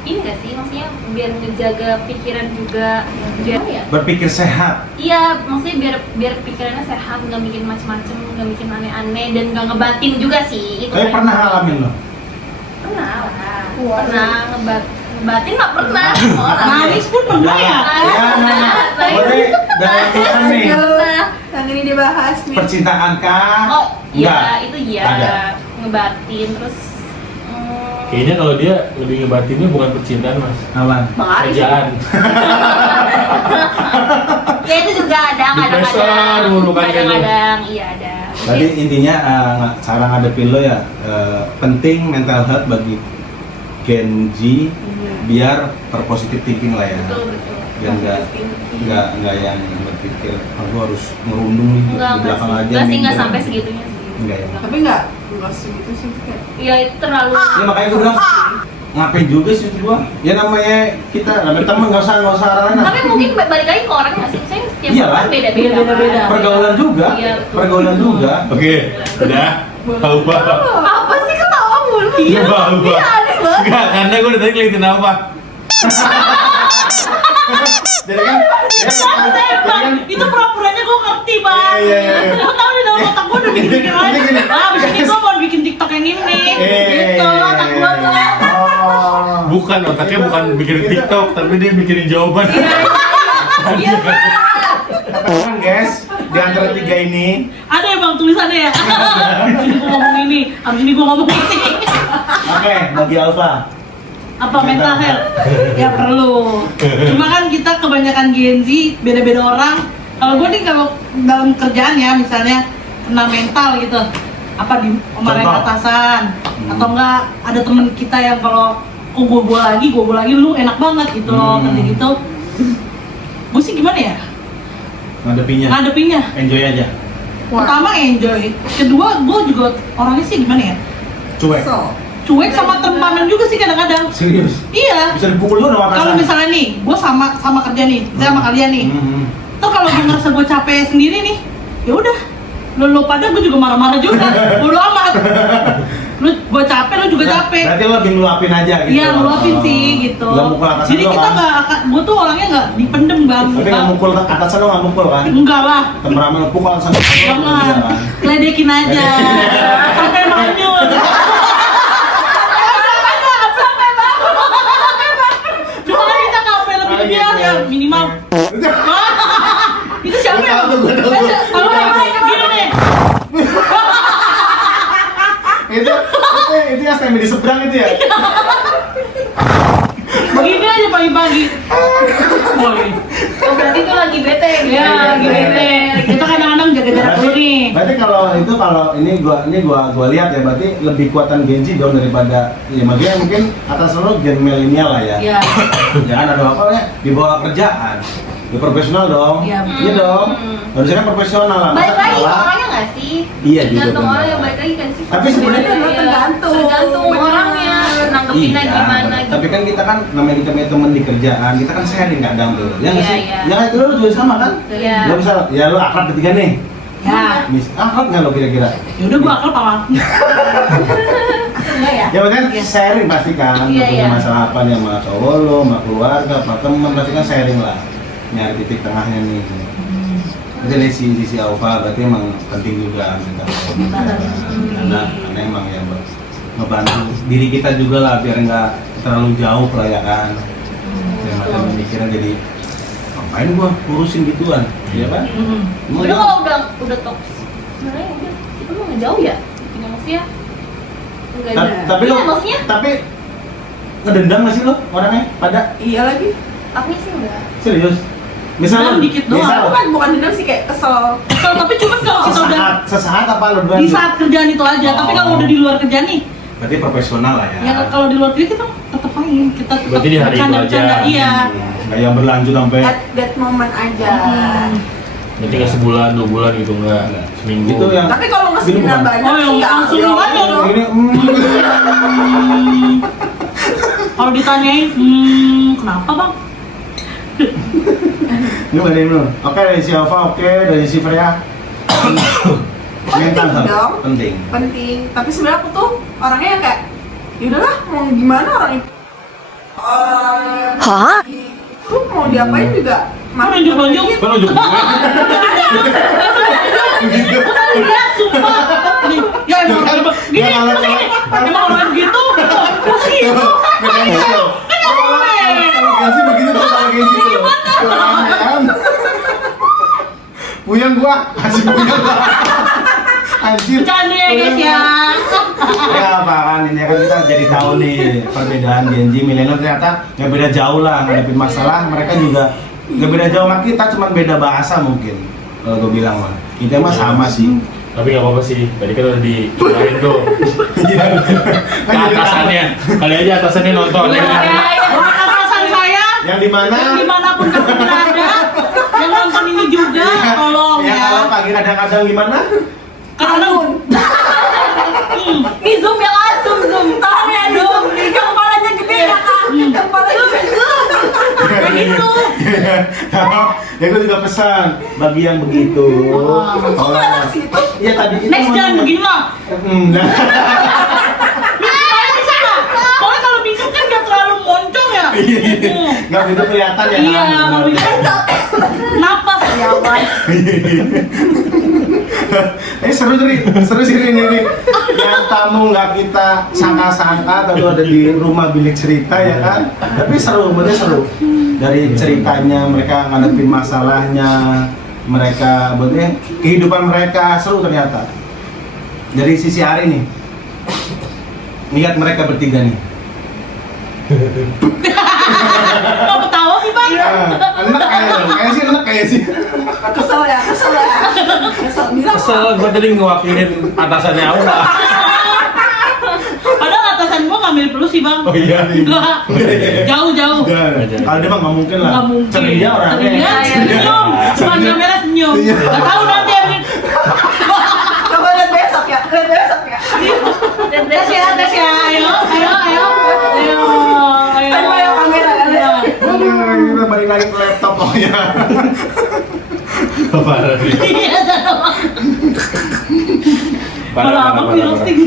ini nggak sih, maksudnya biar ngejaga pikiran juga, biar ya. Berpikir sehat. Iya, maksudnya biar pikirannya sehat, nggak bikin macem-macem, nggak bikin aneh-aneh, dan nggak ngebatin juga sih. Itu Tapi kan. pernah ngalamin loh. Pernah lah. Wah. Pernah ngebatin nggak pernah. Orang. Nangis pun pernah ya? Ya, berarti dalam tulisan nih. Pernah. Yang ini dibahas nih. Percintaan kah? Oh iya, Enggak. itu iya. Ada. Ngebatin terus. Kayaknya kalau dia lebih ngebatinnya bukan percintaan mas, Aman. kerjaan. Ya itu juga ada Di pressure kadang-kadang. mulu kan Kadang-kadang iya ada. Tadi intinya cara ngadepin lo ya penting mental health bagi Gen Z biar berpositif thinking lah ya. Betul. Biar nggak yang berpikir aku harus merundung nih di Enggak belakang aja. sih, nih. enggak sampai segitunya sih. Enggak ya. Tapi enggak segitu sih kayak. Iya itu terlalu. Ya makanya gue bilang ngapain juga sih itu gua? Ya namanya kita namanya temen nggak usah arah-arah. Tapi mungkin balik lagi ke orangnya nggak sih? Saya setiap Iya, orang kan? beda-beda. Beda-beda. Pergaulan juga. Iya, betul. Pergaulan juga. Oke, udah. Tahu apa? Apa sih ketawa mulu? Iya, apa? Iya aneh banget. Enggak, karena gue udah tadi ngeliatin apa? Jadi kan, Bang, itu pura-puranya gue ngerti bang. Iya. Gue tau di dalam otak gue udah bikin-bikin Gini, gini. aja. Ah, abis ini gue mau bikin TikTok yang ini. Eh. Gitu. kan otaknya bukan bikin TikTok, tapi dia bikinin jawaban. Iya, Bang. Katakan guys, di antara tiga ini, Ada ya Bang tulisannya ya? Abis ini gua ngomong ini, abis ini gua ngomong ini. oke, bagi Alfa. Apa mental health? Ya perlu. Cuma kan kita kebanyakan Gen Z, beda-beda orang. Kalau gue nih kalau dalam kerjaan ya misalnya kena mental gitu, apa dimarahin Contoh. atasan, atau enggak ada temen kita yang kalau kok gue lagi lu enak banget gitu loh, kerja gitu. Gue sih gimana ya? Ngadepinnya. Enjoy aja. Pertama enjoy, kedua gue juga orangnya sih gimana ya? Cuek. Cuek sama tempanan juga sih kadang-kadang. Serius. Iya. Bisa dipukul dulu sama Kalau atasan. misalnya nih, gue sama kerja nih, saya sama kalian nih. Tuh kalau gue ngerasa gue capek sendiri nih, ya udah, lu pada gue juga marah-marah juga, bodo amat. Gue capek, lu juga capek. Berarti lo lebih ngeluapin aja gitu. Iya ngeluapin sih gitu. Nggak mukul atasan Jadi lo kita kan? gue tuh orangnya nggak dipendem bang. Tapi nggak mukul atasan lo nggak mukul kan? Enggak lah. Temperamen lo pukul atasan lo. Jangan, ledekin aja. Sampai manyun. Cuma kan kita kafe lebih dia ya minimal. Itu siapa ya? Gua tahu. Kalau gini nih. Itu yang stand di seberang itu ya? Begini aja pagi-pagi. Boy. Oh berarti itu lagi bete gitu. Ya, lagi bete. Kita kadang-kadang jaga jarak dulu nih. Berarti kalau ini gua lihat ya, berarti lebih kuatan Gen Z dong daripada ya maksudnya mungkin atas lo gen milenial lah ya. Iya. Jangan ada apa ya di bawah kerjaan. Ya profesional dong. Iya. Iya dong. Harusnya kan profesional lah. Balik Masa lagi kalah? orangnya nggak sih? Iya juga, Tergantung benar. orang yang balik lagi kan sih. Tapi sebenarnya Iya, tergantung. Tergantung orangnya, nanggepinnya Iya, gimana gitu. tapi kan kita kan namanya kita punya teman di kerjaan, kita kan sharing kadang tuh. Ya nggak Iya, sih? iya. Ya kan lu juga sama kan? Iya. Lu misal, ya lu akrab bertiga nih. Ya. Akrab nggak lo kira-kira? Ya udah gua akal apa? Enggak ya? Ya maksudnya sharing pasti kan, Iya, punya iya. masalah apa nih sama cowok lo, sama keluarga, sama teman, pasti kan sharing lah. Nyari titik tengahnya nih. Jadi dari sisi Alfa berarti emang penting juga mental health. karena emang ya buat ngebantu diri kita juga lah biar nggak terlalu jauh lah ya kan. Yang macam mikirnya jadi ngapain gua ngurusin gituan, ya kan? Emang Udah dia- kalau udah toxic, sebenarnya udah itu mah ngejauh ya. Punya maksudnya enggak ada. tapi Iya, lo maksudnya tapi ngedendam nggak sih lo orangnya pada Iya lagi. aku sih enggak. serius? Misal Dendam dikit doang. Bukan dendam sih, kayak kesel. Kalau tapi cuma kalau kita udah sesaat apa lo di saat kerjaan itu aja, tapi kalau udah di luar kerjaan nih, berarti profesional lah ya. ya kalau di luar kerja kita tetap main, kita tetap Berarti di hari itu bercanda-bercanda, aja. iya. Nggak yang berlanjut sampai At that moment aja. Berarti nggak sebulan, 2 bulan gitu nggak, seminggu. itu yang Tapi kalau Gini ngeselin bukan. banyak Oh, yang sih, ya, langsung ya banyak. Allah. ini Kalau ditanyain, kenapa bang? ini dari dulu. Oke dari si Alfa, oke dari si Freya. Mental health dong. penting. Penting. Tapi sebenarnya aku tuh orangnya yang kayak, yaudahlah mau gimana orang itu. Hah? Itu mau diapain juga. Kan nunjuk-nunjuk. Kan nunjuk gue. Lihat, sumpah. Nih, ya emang Kan, gini, dia kalau- emang orang gitu. Gitu. Mekanisme. Kalau Gensi begitu tuh, kalau Gensi tuh. Tuh, kan? Puyeng gua, kasih puyeng gua. Anjir. Bercanda ya guys ya. Ya apa kan ini kan kita jadi tahu nih perbedaan Gen Z milenial ternyata nggak beda jauh lah ngadepin masalah, mereka juga nggak beda jauh sama kita, cuma beda bahasa mungkin kalau gue bilang mah kita mah sama sih. Tapi nggak apa-apa sih, tadi kan udah dicurahin tuh ke atasannya. Kali aja atasannya nonton ya kan? Bukan atasan saya, Yang di mana? yang dimanapun kamu berada, yang nonton ini juga, tolong Ya kalau ya. pagi kadang-kadang gimana? Karena Nih zoom ya kan, zoom. Tahu ya zoom. Yang kepalanya gede ya kan. Yang kepalanya gede. kayak gitu. Ya gue juga pesan bagi yang begitu. Orang Iya tadi itu. Next jangan begini lah. Enggak. Kayak di sana. Soalnya kalau minum kan nggak terlalu moncong ya. Enggak begitu kelihatan ya. Iya, kan? kalau minum kan napas ya Allah. Ini seru sih ini. Yang tamu nggak kita sangka-sangka tentu ada di rumah bilik cerita ya kan. Tapi seru, bener seru. Dari ceritanya mereka ngadepin masalahnya, mereka bener kehidupan mereka seru ternyata. Dari sisi Ari nih, lihat mereka bertiga nih. Kok ketawa sih bang? Enak kayak sih. Kesel ya. Bilang Kesel, gue tadi ngewakilin atasannya Aura. Padahal atasan gua nggak mirip lu sih bang. Oh iya. Enggak. Jauh. Kalau dia mah nggak mungkin lah. Nggak mungkin. Ceria orangnya. Ceria, senyum. Cuma kamera senyum. Nggak tahu nanti yang coba lihat besok ya. tes ya. Ayo. Kan banyak kamera kan. Kita balik lagi ke laptop pokoknya. Parah nih. Kalau abang di roasting.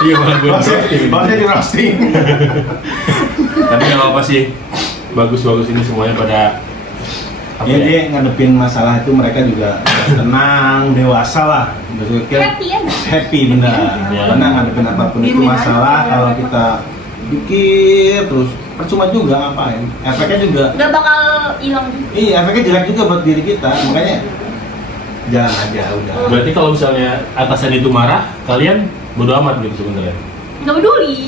Iya, malah gue roasting. Bahasnya di roasting. Tapi nggak apa-apa sih. Bagus-bagus ini semuanya pada apa Ya ya? dia ngadepin masalah itu mereka juga tenang, dewasa lah. Berpikir Happy ya. happy benar. Iya. Karena ngadepin apapun itu Diemin masalah aja. kalau kita pikir terus percuma juga ngapain. Efeknya juga Nggak bakal hilang. iya, efeknya jelek juga buat diri kita. Makanya jalan aja udah. Berarti kalau misalnya atasan itu marah, kalian bodo amat gitu sebenarnya. Nggak peduli.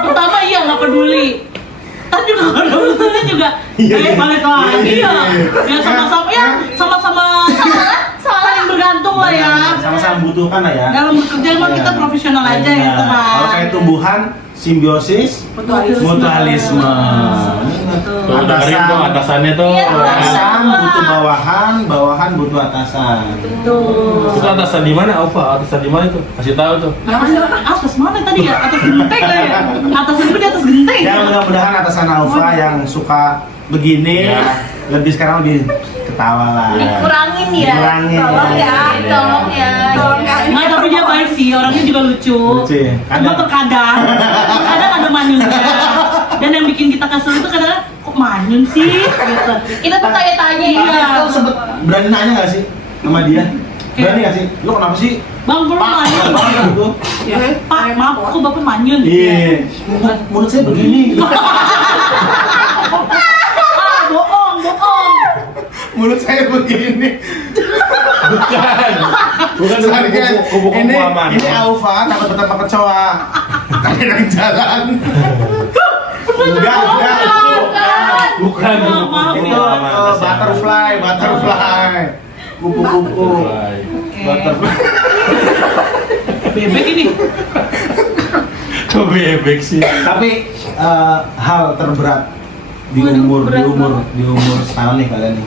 Pertama iya nggak peduli. Tadi juga ada butuhnya juga. Balik lagi ya. Ya sama-sama saling bergantung lah ya. Sama-sama membutuhkan lah ya. Dalam bekerja mah kita profesional aja Iya. gitu kan. Kalau kayak tumbuhan simbiosis mutualisme. Betul. Tuh dengerin tuh atasannya tuh. Iya, tuh. Atasan butuh bawahan, bawahan butuh atasan. Betul. Itu atasan di mana, Alfa? Atasan di mana tuh? Kasih tahu tuh. Atas mana tadi ya? Atas genteng lah ya? Atas itu di atas genteng. Ya mudah-mudahan atasan Alfa yang suka begini Ya. lebih sekarang lebih ketawa lah. Dikurangin ya. Dikurangin. Tolong ya. Tolong ya. Nggak, tapi dia baik sih, orangnya juga lucu. Lucu ya? Cuma terkadang ada manyunnya. Dan yang bikin kita kesel itu kadang kok manyun sih? Gitu. Kita tuh tanya-tanya ya. Iya. Kau sempet berani nanya nggak sih sama dia? Berani nggak sih? Lu kenapa sih? Bang, belum manyun. Gitu. Pak, maaf, kok bapak manyun? Iya. Menurut saya begini. Gitu. Ah, bohong. Mulut saya begini. Bukan Sorry, kan? kubu aman. Ini Alfa takut betapa kecoa. Kalian yang jalan. Enggak. Bukan. Maaf, Ini ya. butterfly. Kupu-kupu. Butterfly. Bebek ini. Kok bebek sih? Tapi hal terberat di Waduh, umur berat banget. sekarang nih kalian nih.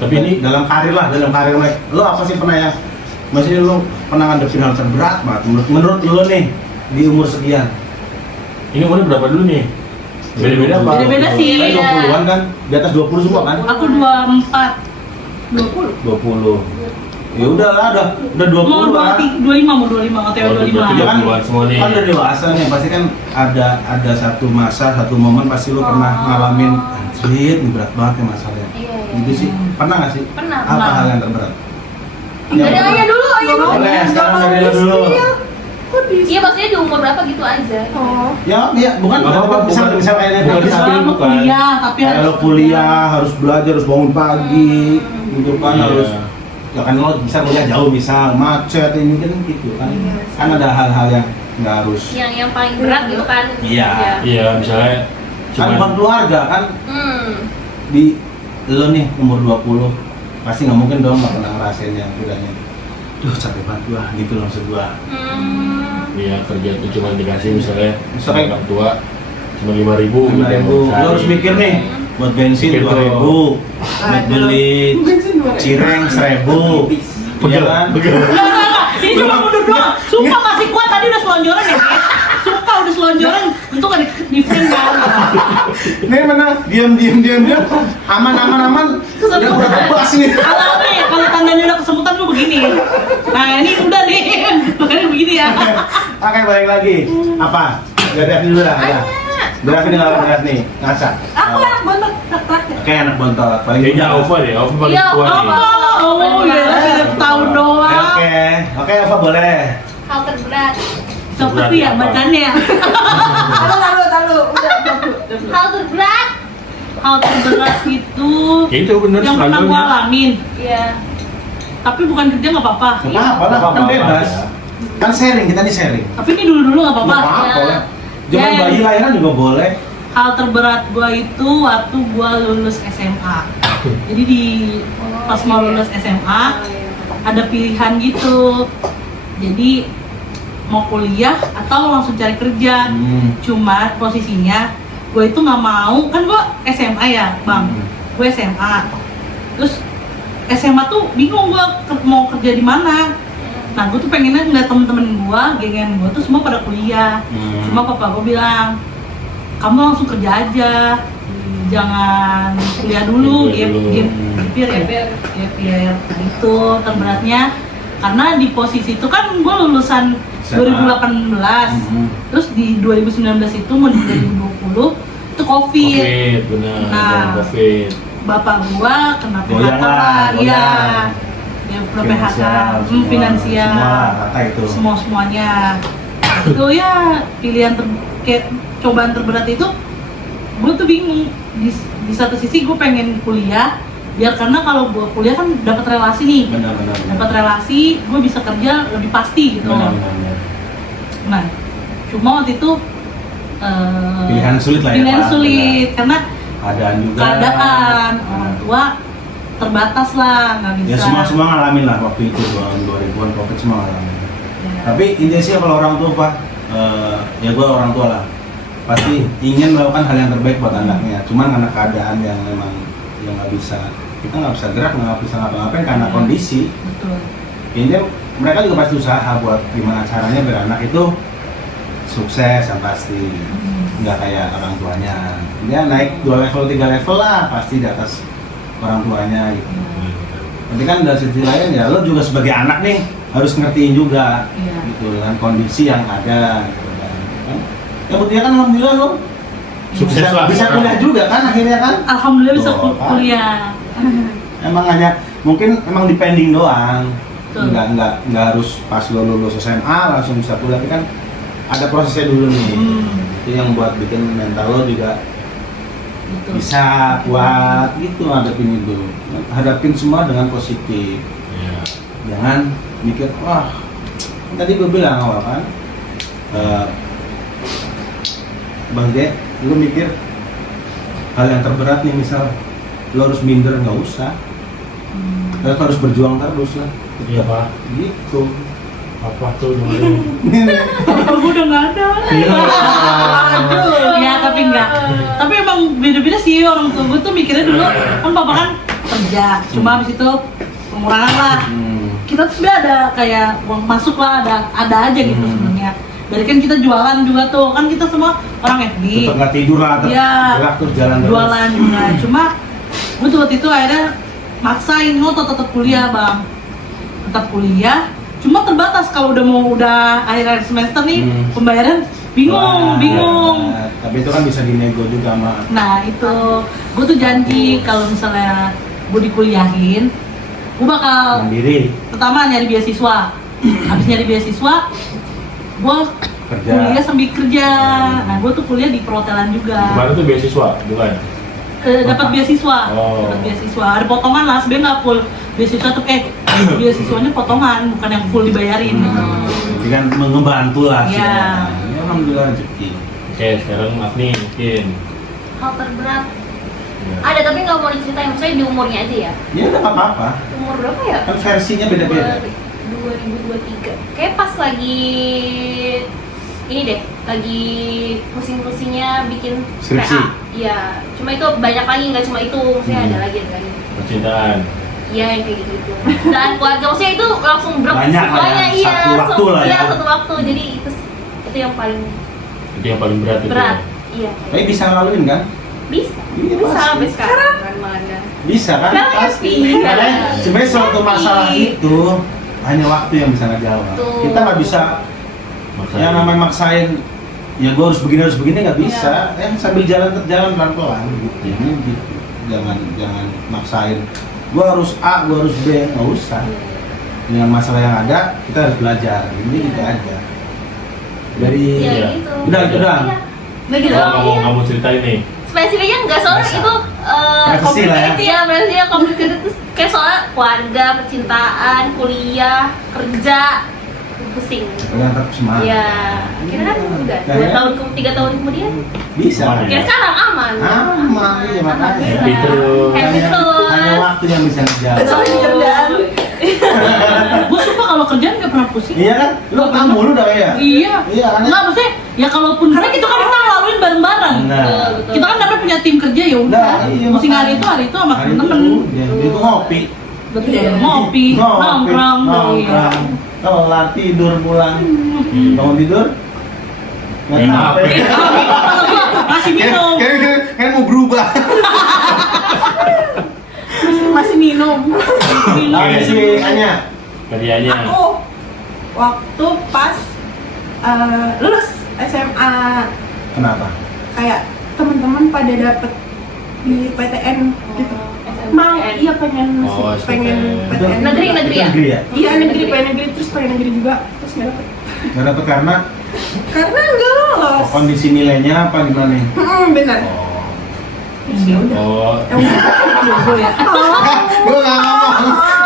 Tapi ini dalam karir mereka. Lo apa sih pernah yang maksudnya lo pernah ngadepin hal terberat banget menurut lo nih di umur sekian? ini umurnya berapa dulu nih? Beda-beda apa? Beda-beda sih. Kan 20-an kan? Di atas 20 semua kan? Aku 24. 20. Ya udah lah, udah 20 Mau lah. 25 nggak tahu 25. Ya kan, 20-an semua nih. kan udah dewasa nih, pasti kan ada satu masa, satu momen pasti lu pernah ngalamin anjir, ini berat banget ya masalahnya. Iya. Gitu sih. Pernah nggak sih? Pernah. Apa hal yang terberat? Dari Ayah dulu, Ayah dulu. Boleh, sekarang dari lo dulu. Iya, maksudnya di umur berapa gitu aja. Oh. Ya, bukan Nggak apa-apa, misal kayak bukan misal disiplin, Aku bukan. kuliah, tapi kayak harus lo kuliah harus belajar, harus bangun pagi, gitu kan Iya. harus ya kan lo bisa kuliah jauh misal macet ini kan gitu kan. Kan ada hal-hal yang nggak harus. Yang paling berat gitu kan. Iya. Iya, misalnya Kan bukan keluarga kan di lo nih umur 20 pasti nggak mungkin dong nggak pernah ngerasain yang bilangnya duh capek banget gua gitu loh maksud gua. Iya, kerja tuh cuma dikasih misalnya Misalnya- orang tua cuma 5.000 gitu. 5.000 lo harus mikir nih buat bensin Mikir 2.000 buat beli cireng 1.000 iya kan? Enggak. Ini cuma mundur doang. Sumpah masih kuat tadi udah selonjoran ya, guys. Sumpah udah selonjoran. Untung ada di frame kan. Nih mana diam aman udah bebas nih. Kalau apa ya? Kalau tandanya udah kesemutan gue begini. Nah ini udah nih. Makanya begini ya. Oke balik lagi apa dari dulu lah ya dari nih ngaca Aku anak banget terakhir. Kayak anak bontot paling Kayaknya muda. Ova deh, Ova paling Iya, tua nih. Ova. Oh, ya beda tahun doang. Oke, Ova boleh. Hal terberat. Seperti ya bacanya ya. Tahu. Udah. Hal terberat. Hal terberat itu Ya itu bener yang pernah gua struggle-nya. alamin. Iya. Tapi bukan kerja nggak apa-apa. Nggak apa-apa lah, kan bebas. Kan sharing, kita nih sharing. Tapi ini dulu nggak apa-apa. Nggak apa-apa lah. Zaman Ya, bayi lahiran juga boleh. Hal terberat gua itu waktu gua lulus SMA. Jadi pas mau lulus SMA ada pilihan gitu. Jadi mau kuliah atau langsung cari kerja. Cuma posisinya gue itu nggak mau, kan gue SMA ya bang, gue SMA. Terus SMA tuh bingung gue mau kerja di mana. Nah gue tuh pengennya ngeliat temen-temen gue, gengan gue tuh semua pada kuliah. Cuma papa gue bilang, kamu langsung kerja aja, jangan kuliah dulu, gap year. Nah itu terberatnya, karena di posisi itu kan gue lulusan 2018, terus di 2019 itu mau 2020 itu COVID. Covid, benar. Nah, Covid. Bapak gua kena PHK Goyang lah, iya. goyang. Ya kena PHK, semua, finansial, semua rata itu. semuanya. Itu ya pilihan kayak cobaan terberat itu, gue tuh bingung. Di satu sisi gue pengen kuliah, biar karena kalau gue kuliah kan dapat relasi nih, Benar. dapat relasi, gue bisa kerja lebih pasti gitu. Benar. Nah, cuma waktu itu Pilihan sulit lah ya, pilihan Pak. sulit karena Keadaan juga. keadaan orang tua terbatas lah, nggak bisa. Ya semua ngalamin lah waktu itu tahun 2000-an COVID semua ngalamin. Ya. Tapi intinya sih kalau orang tua Pak, ya gue orang tua lah, pasti ingin melakukan hal yang terbaik buat anaknya. Cuman karena keadaan yang memang yang nggak bisa, kita nggak bisa gerak, nggak bisa ngapa-ngapain karena Ya. kondisi. Betul. Ini mereka juga pasti usaha buat gimana caranya biar anak itu sukses yang pasti, nggak kayak orang tuanya. Dia naik 2 level, 3 level lah pasti di atas orang tuanya gitu. Tapi kan dari sisi lain ya lo juga sebagai anak nih harus ngertiin juga Iya. gitu dengan kondisi yang ada gitu kan. Ya buktinya kan alhamdulillah lo Sukses bisa, lah. bisa kuliah juga kan akhirnya kan. Alhamdulillah bisa Tuh, kan. kuliah. Emang hanya mungkin emang depending doang. Betul. Nggak harus pas lo lulus SMA langsung bisa kuliah, tapi kan ada prosesnya dulu nih. Itu yang buat bikin mental lo juga Betul. bisa kuat gitu hadapin itu. Hadapin semua dengan positif. Ya. Jangan mikir wah tadi gue bilang awal kan Bang J, lu mikir hal yang terberat nih misal lo harus minder, nggak usah. Lo harus berjuang terus lah. Iya, Pak. Gitu. Apa tuh namanya? Bapak gue udah nggak ada. Ya tapi enggak. Tapi emang beda-beda sih orang tua gue tuh mikirnya dulu kan bapak kan kerja, cuma habis itu pengurangan lah. Kita tuh sebenarnya ada kayak uang masuk lah, ada aja gitu sebenarnya. Dari kan kita jualan juga tuh, kan kita semua orang FB. Tetap nggak tidur lah, tetap Iya. gerak terus jalan terus. Jualan juga. Cuma gue tuh waktu itu akhirnya maksain lo tetap kuliah bang, tetap kuliah. Cuma terbatas kalau udah akhir semester nih pembayaran bingung. Tapi itu kan bisa dinego juga sama. Nah itu gue tuh janji kalau misalnya gue dikuliahin, gue bakal Mandiri. pertama nyari beasiswa. Habis nyari beasiswa, gue Kerja. kuliah sambil kerja. Nah gue tuh kuliah di perhotelan juga. Kemarin tuh beasiswa, bukan? Dapat beasiswa, Oh. dapat beasiswa. Ada potongan lah, sebenarnya nggak full beasiswa tuh beasiswanya potongan, bukan yang full dibayarin gitu. Jadi kan ngebantu lah. Iya. Ini alhamdulillah rezeki. Oke, sekarang Afni mungkin. Hal terberat. Ya. Ada tapi nggak mau diceritain, maksudnya di umurnya aja ya. Ya udah nggak apa-apa. Umur berapa ya? Kan versinya beda-beda. 2023. Kayak pas lagi ini deh, lagi pusing-pusingnya bikin Skripsi. PA. Iya, cuma itu banyak lagi, nggak cuma itu, maksudnya ada lagi. Percintaan. Iya yang kayak gitu. Dan keluarga maksudnya itu langsung Banyak lah ya, semuanya, iya, satu waktu lah ya. Iya, satu waktu. Jadi itu yang paling Itu yang paling berat itu. berat. Iya. Tapi bisa ngelaluin kan? Bisa. Iya, Bisa pasti. sampai sekarang kan mana. Bisa kan? Sekarang Pasti. happy. Karena sebenarnya suatu Happy. masalah itu hanya waktu yang bisa ngejawab. Betul. Kita nggak bisa Makanya. yang namanya maksain ya gue harus begini nggak bisa. Sambil jalan pelan-pelan gitu. Gitu. jangan maksain. Gua harus A, gua harus B, nggak usah. Dengan masalah yang ada, kita harus belajar. Ini gitu aja. Dari Ya gitu. udah. Iya. Udah gitu. Kalau nggak mau Iya. kamu ceritain nih. Spesifiknya enggak soalnya Biasa. itu Privacy lah ya. complicated ya, berarti complicated terus kayak soalnya keluarga, percintaan, kuliah, kerja, pusing. ternyata semangat. Ya, akhirnya kan udah Nah, 2 ya. tahun, 3 tahun kemudian, Bisa. Aman. kayak sekarang aman. Aman, iya makanya. Happy terus. Happy terus. Hanya waktu yang bisa ngejawab. Betul, kerjaan. Gue suka kalau kerjaan nggak pernah pusing. Iya kan? Lu kamu lu dah ya? Iya. Iya kan? Nggak maksudnya ya kalaupun karena kita kan pernah ngelaluin bareng-bareng. Nah. Betul. Kita kan dapat punya tim kerja ya udah. Nah, iya, Pusing hari makanya. itu sama Hari itu temen-temen. ya, itu ngopi. Betul. Ngopi, nongkrong. nongkrong. Kelar tidur pulang. Bangun tidur? Nggak Enak. tahu. Kalau gua masih minum. Kayak mau berubah. Masih minum. Apa sih Anya? Kerjanya. Aku waktu pas lulus SMA Kenapa? kayak teman-teman pada dapet di PTN gitu. Mau iya pengen Oh, pengen SPTN. PTN. Negeri ya? Negeri ya? Iya negeri, pengen negeri terus pengen negeri juga terus nggak dapet. Nggak dapet karena Karena nggak lolos. kondisi nilainya apa gimana nih? Benar. Oh. Ya udah. Oh, Ya udah. Gue ya. Gue nggak ngomong,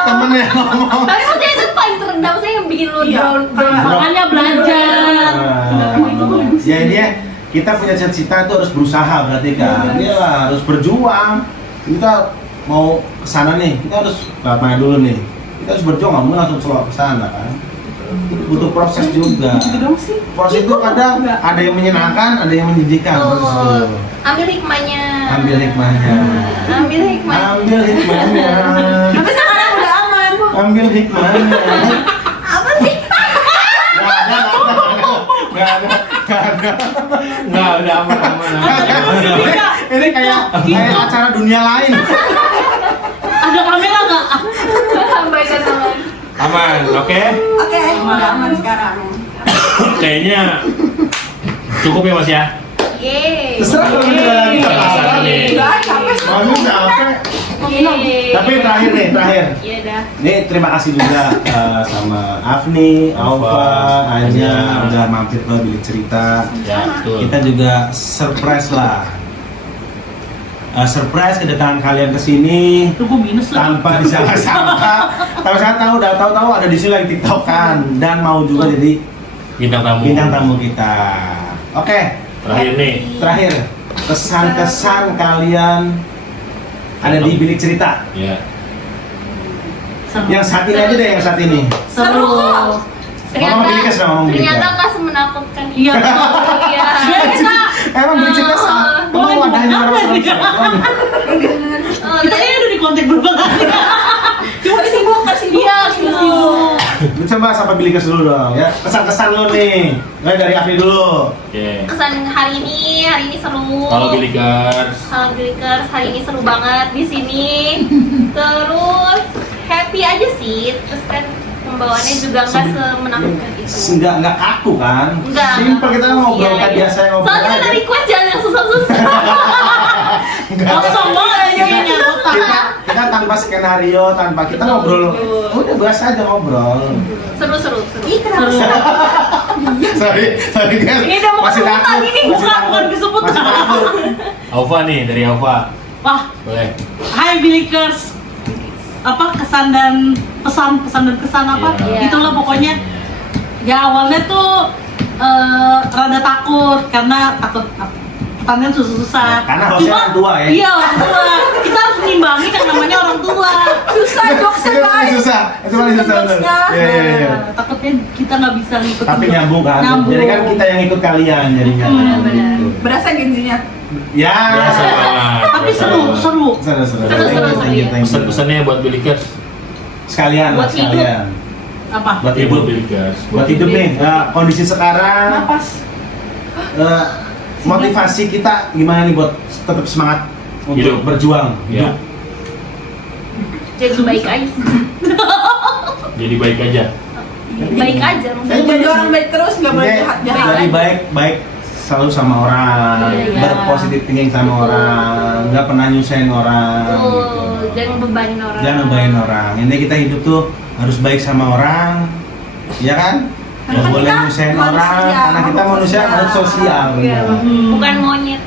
temennya ngomong. Tapi maksudnya itu paling terendah, maksudnya yang bikin lu Iya. down. Makanya belajar. Ya dia kita punya cita-cita itu harus berusaha berarti kan. Dia harus berjuang. Kita mau ke sana nih, kita harus lewat mana dulu nih. Kita harus berjuang, nggak mungkin langsung selalu ke sana kan. Butuh proses juga. Gitu dong sih. Proses itu kadang ada yang menyenangkan, ada yang menyedihkan. Proses Tuh, itu. ambil hikmahnya. Ambil hikmahnya. Ambil hikmahnya. Ambil hikmahnya. Tapi sekarang udah aman. Ambil hikmahnya. Apa sih? Nggak ada. nggak udah aman. Ini kayak acara dunia lain. Ada kamera nggak? Sampaikan teman. Aman, oke? Oke, udah aman sekarang. Kayaknya cukup ya Mas ya. Yeay. Terserah kalau kita lagi apa nih. Udah capek sih. Mau capek. Yeay. Tapi terakhir. Iya dah. Nih terima kasih juga sama Afni, Alfa, Anya udah mampir ke Bilik Cerita. Ya, betul. Kita juga surprise lah. Surprise kedatangan kalian ke sini Tunggu minus lah. tanpa disangka-sangka. Tapi saya tahu ada di sini lagi TikTokan dan mau juga jadi Bintang tamu. kita. Oke, Terakhir nih. terakhir kesan-kesan kalian ada di Bilik Cerita. Ya. Seru. Yang saat ini aja deh, yang saat ini. Seru. Ngomong Bilikers dong, ngomong Ternyata Bilikers. nggak semenakutkan. Iya betul. Iya. Dia kita Emang Bilik Cerita boleh wadahnya buka orang nggak? Oh, Kita kayaknya udah di kontak berapa kali. Cuma sibuk, sibuk. Iya, sibuk. Coba sampai Bilikers dulu dong ya. Kesan-kesan lo nih. Mulai dari Afni dulu. Oke. kesan hari ini seru. Kalau Bilikers, Halo Bilikers, hari ini seru banget di sini. Terus happy aja sih. Terus kan pembawaannya juga nggak semenakutkan itu. Nggak kaku kan? Enggak. Simpel kita ngobrol Iya, kayak iya. biasa ngobrol Soalnya kita aja. request jangan yang susah-susah. Nggak. Kosong banget kayaknya otak. Kita tanpa skenario, tanpa kita ngobrol. Udah biasa aja ngobrol. Seru. Ih, kenapa Seru. Sorry guys. Ini udah mau Masih kesemutan, takut, ini masih bukan takut. kesemutan. Masih takut. Alfa nih dari Alfa. Wah, Boleh. hai Bilikers. Apa kesan dan pesan dan kesan apa? Iya. Itulah pokoknya. Ya awalnya tuh rada takut karena takut pertandingan susah-susah. Karena hostnya orang tua ya? Iya orang tua. Kita harus mengimbangin yang namanya orang tua. Susah jokesnya Itu paling guys. susah. Itu paling susah. bener. Iya, iya, iya. Takutnya kita nggak bisa ngikutin. Tapi nyambung kan? Nyambung. Jadi kan kita yang ikut kalian jadinya. Benar. Gitu. Berasa gensinya. Ya. Biasa banget. Tapi seru. Seru. Seru, Thank you. Pesan-pesannya buat Bilikers. Sekalian, Buat sekalian. Apa? Buat Ya, hidup. buat Bilikers. Buat hidup nih. Kondisi sekarang. Napas. Motivasi kita gimana nih buat tetap semangat untuk Hidup. berjuang. Ya. Jadi baik aja. Jadi baik aja. Baik aja. Jadi orang baik terus, nggak boleh Jadi jahat-jahat. dari baik selalu sama orang, Iya. berpositif thinking sama orang, nggak pernah nyusahin orang. Gitu. Tuh, jangan bebanin orang. Jangan ngebayin orang. Ini kita hidup tuh harus baik sama orang, ya kan? Karena Nggak boleh kita nyusahin manusia, orang, karena kita makhluk manusia sosial. harus sosial. Iya. bener. Bukan monyet.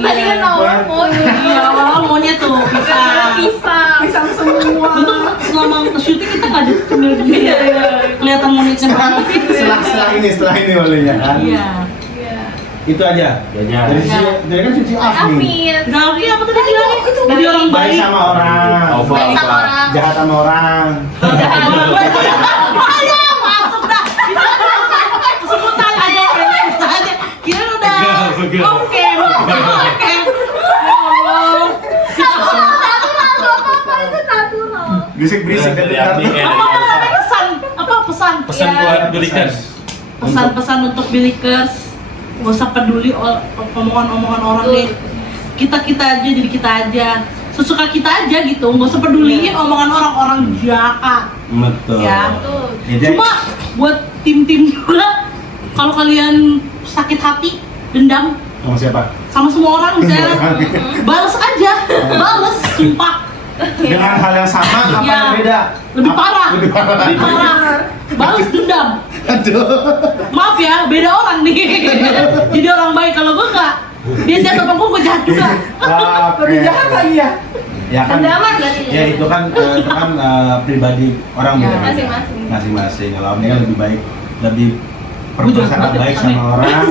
Tadi kan awal monyet. Iya, awal maunya tuh bisa. Pisang. Pisang semua. Untung selama syuting kita nggak ada cemil-cemil. Kelihatan monyetnya banget. Setelah ini bolehnya kan? Iya. Itu aja. Aja. Dari kan cuci Afni. Amin. Tapi apa tadi bilangnya? Jadi orang Baik baik. sama orang, Baik sama orang. jahat sama orang. Ayo masuk dah. Sebutan aja, sebut aja. Kira udah. Pegel. Oke. Oke. Berisik Dari dan Afni kayak Apa dari Elsa. pesan? Apa pesan? Pesan Ya, buat Bilikers. pesan-pesan untuk Bilikers. Gak usah peduli omongan-omongan orang Betul. nih. Kita aja, jadi kita aja. Sesuka kita aja gitu. Gak usah peduliin omongan orang-orang jahat. Betul. Ya. Tuh. Jadi, Cuma buat tim-tim juga, kalau kalian sakit hati, dendam sama siapa? sama semua orang misalnya, balas aja, balas, sumpah. Dengan hal yang sama apa Ya. yang beda? Lebih parah, Lebih parah. lebih parah. Balas dendam. Aduh. Maaf ya, beda orang nih. Jadi orang baik, kalau gue enggak. Dia jahat sama gue jahat juga. Lebih jahat lagi ya. Ya kan. Dendaman berarti. Ya itu kan pribadi orang Ya. beda-beda. Masing-masing. Masing-masing. Kalau Omni kan lebih baik, lebih Gua jahat berprasangka banget baik ya, sama Omni. orang.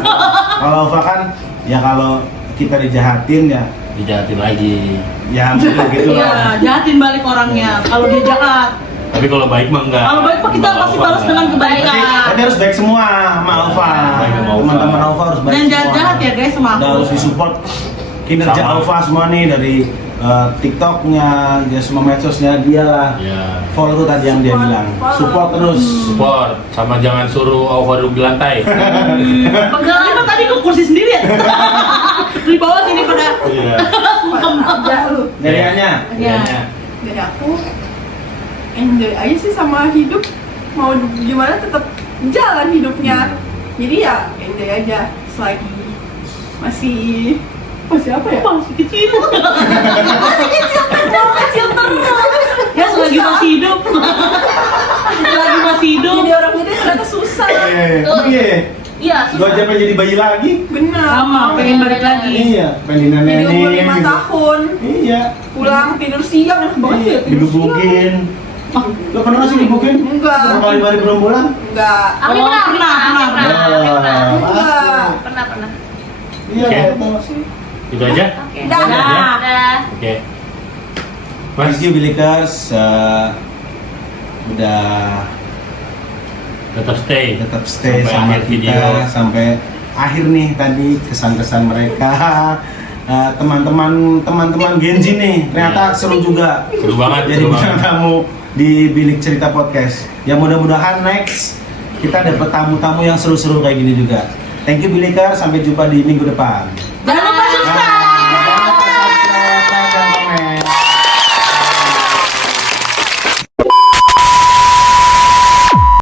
Kalau Ova kan ya kalau kita dijahatin ya Dijahatin lagi. ya mungkin gitu Iya, lah. jahatin balik orangnya. Kalau dia jahat, Tapi kalau baik mah enggak. kalau baik mah kita pasti balas dengan kebaikan. Tapi harus baik semua sama Alfa. Baik sama Alfa. Teman-teman Alfa harus baik Dan semua. jangan jahat ya guys sama Udah aku. harus disupport kinerja Sama. Alfa semua nih dari TikToknya, ya semua medsosnya dia lah. Ya. Follow tuh tadi yang dia bilang. Support terus. Support sama jangan suruh Ova duduk di lantai. Ini mah tadi ke kursi sendiri ya. Di bawah sini pada Iya. sungkem. Ada lu. Jadiannya. Iya. Dari aku enjoy aja sih sama hidup. Mau gimana tetap jalan hidupnya. Jadi ya enjoy aja selagi masih apa ya? Masih kecil. Masih kecil terus. Ya selagi masih hidup. Selagi masih hidup. Jadi orang gede ternyata susah. Iya. Iya, Gua aja pengen jadi bayi lagi. Benar. Sama, pengen balik lagi. Iya, pengen Jadi umur 5 nenek. tahun, Iya. pulang tidur siang enak banget ya tidur siang. Digebukin. Lo pernah sih digebukin? Enggak. Berapa kali balik belum pulang? Enggak. Aku Oh, pernah, pernah. Enggak. Pernah. Iya, Oke. itu. Itu aja. Oke. Dah. Dah. Oke. Mas, Thank you Bilikers. Udah tetap stay. tetap stay Sampai sama akhir kita video. sampai akhir nih tadi kesan-kesan mereka. Teman-teman Gen Z nih ternyata Iya. seru juga. Seru banget, Jadi seru bintang banget. tamu di Bilik Cerita Podcast. Ya mudah-mudahan next kita dapat tamu-tamu yang seru-seru kayak gini juga. Thank you Bilikers, sampai jumpa di minggu depan. Jangan lupa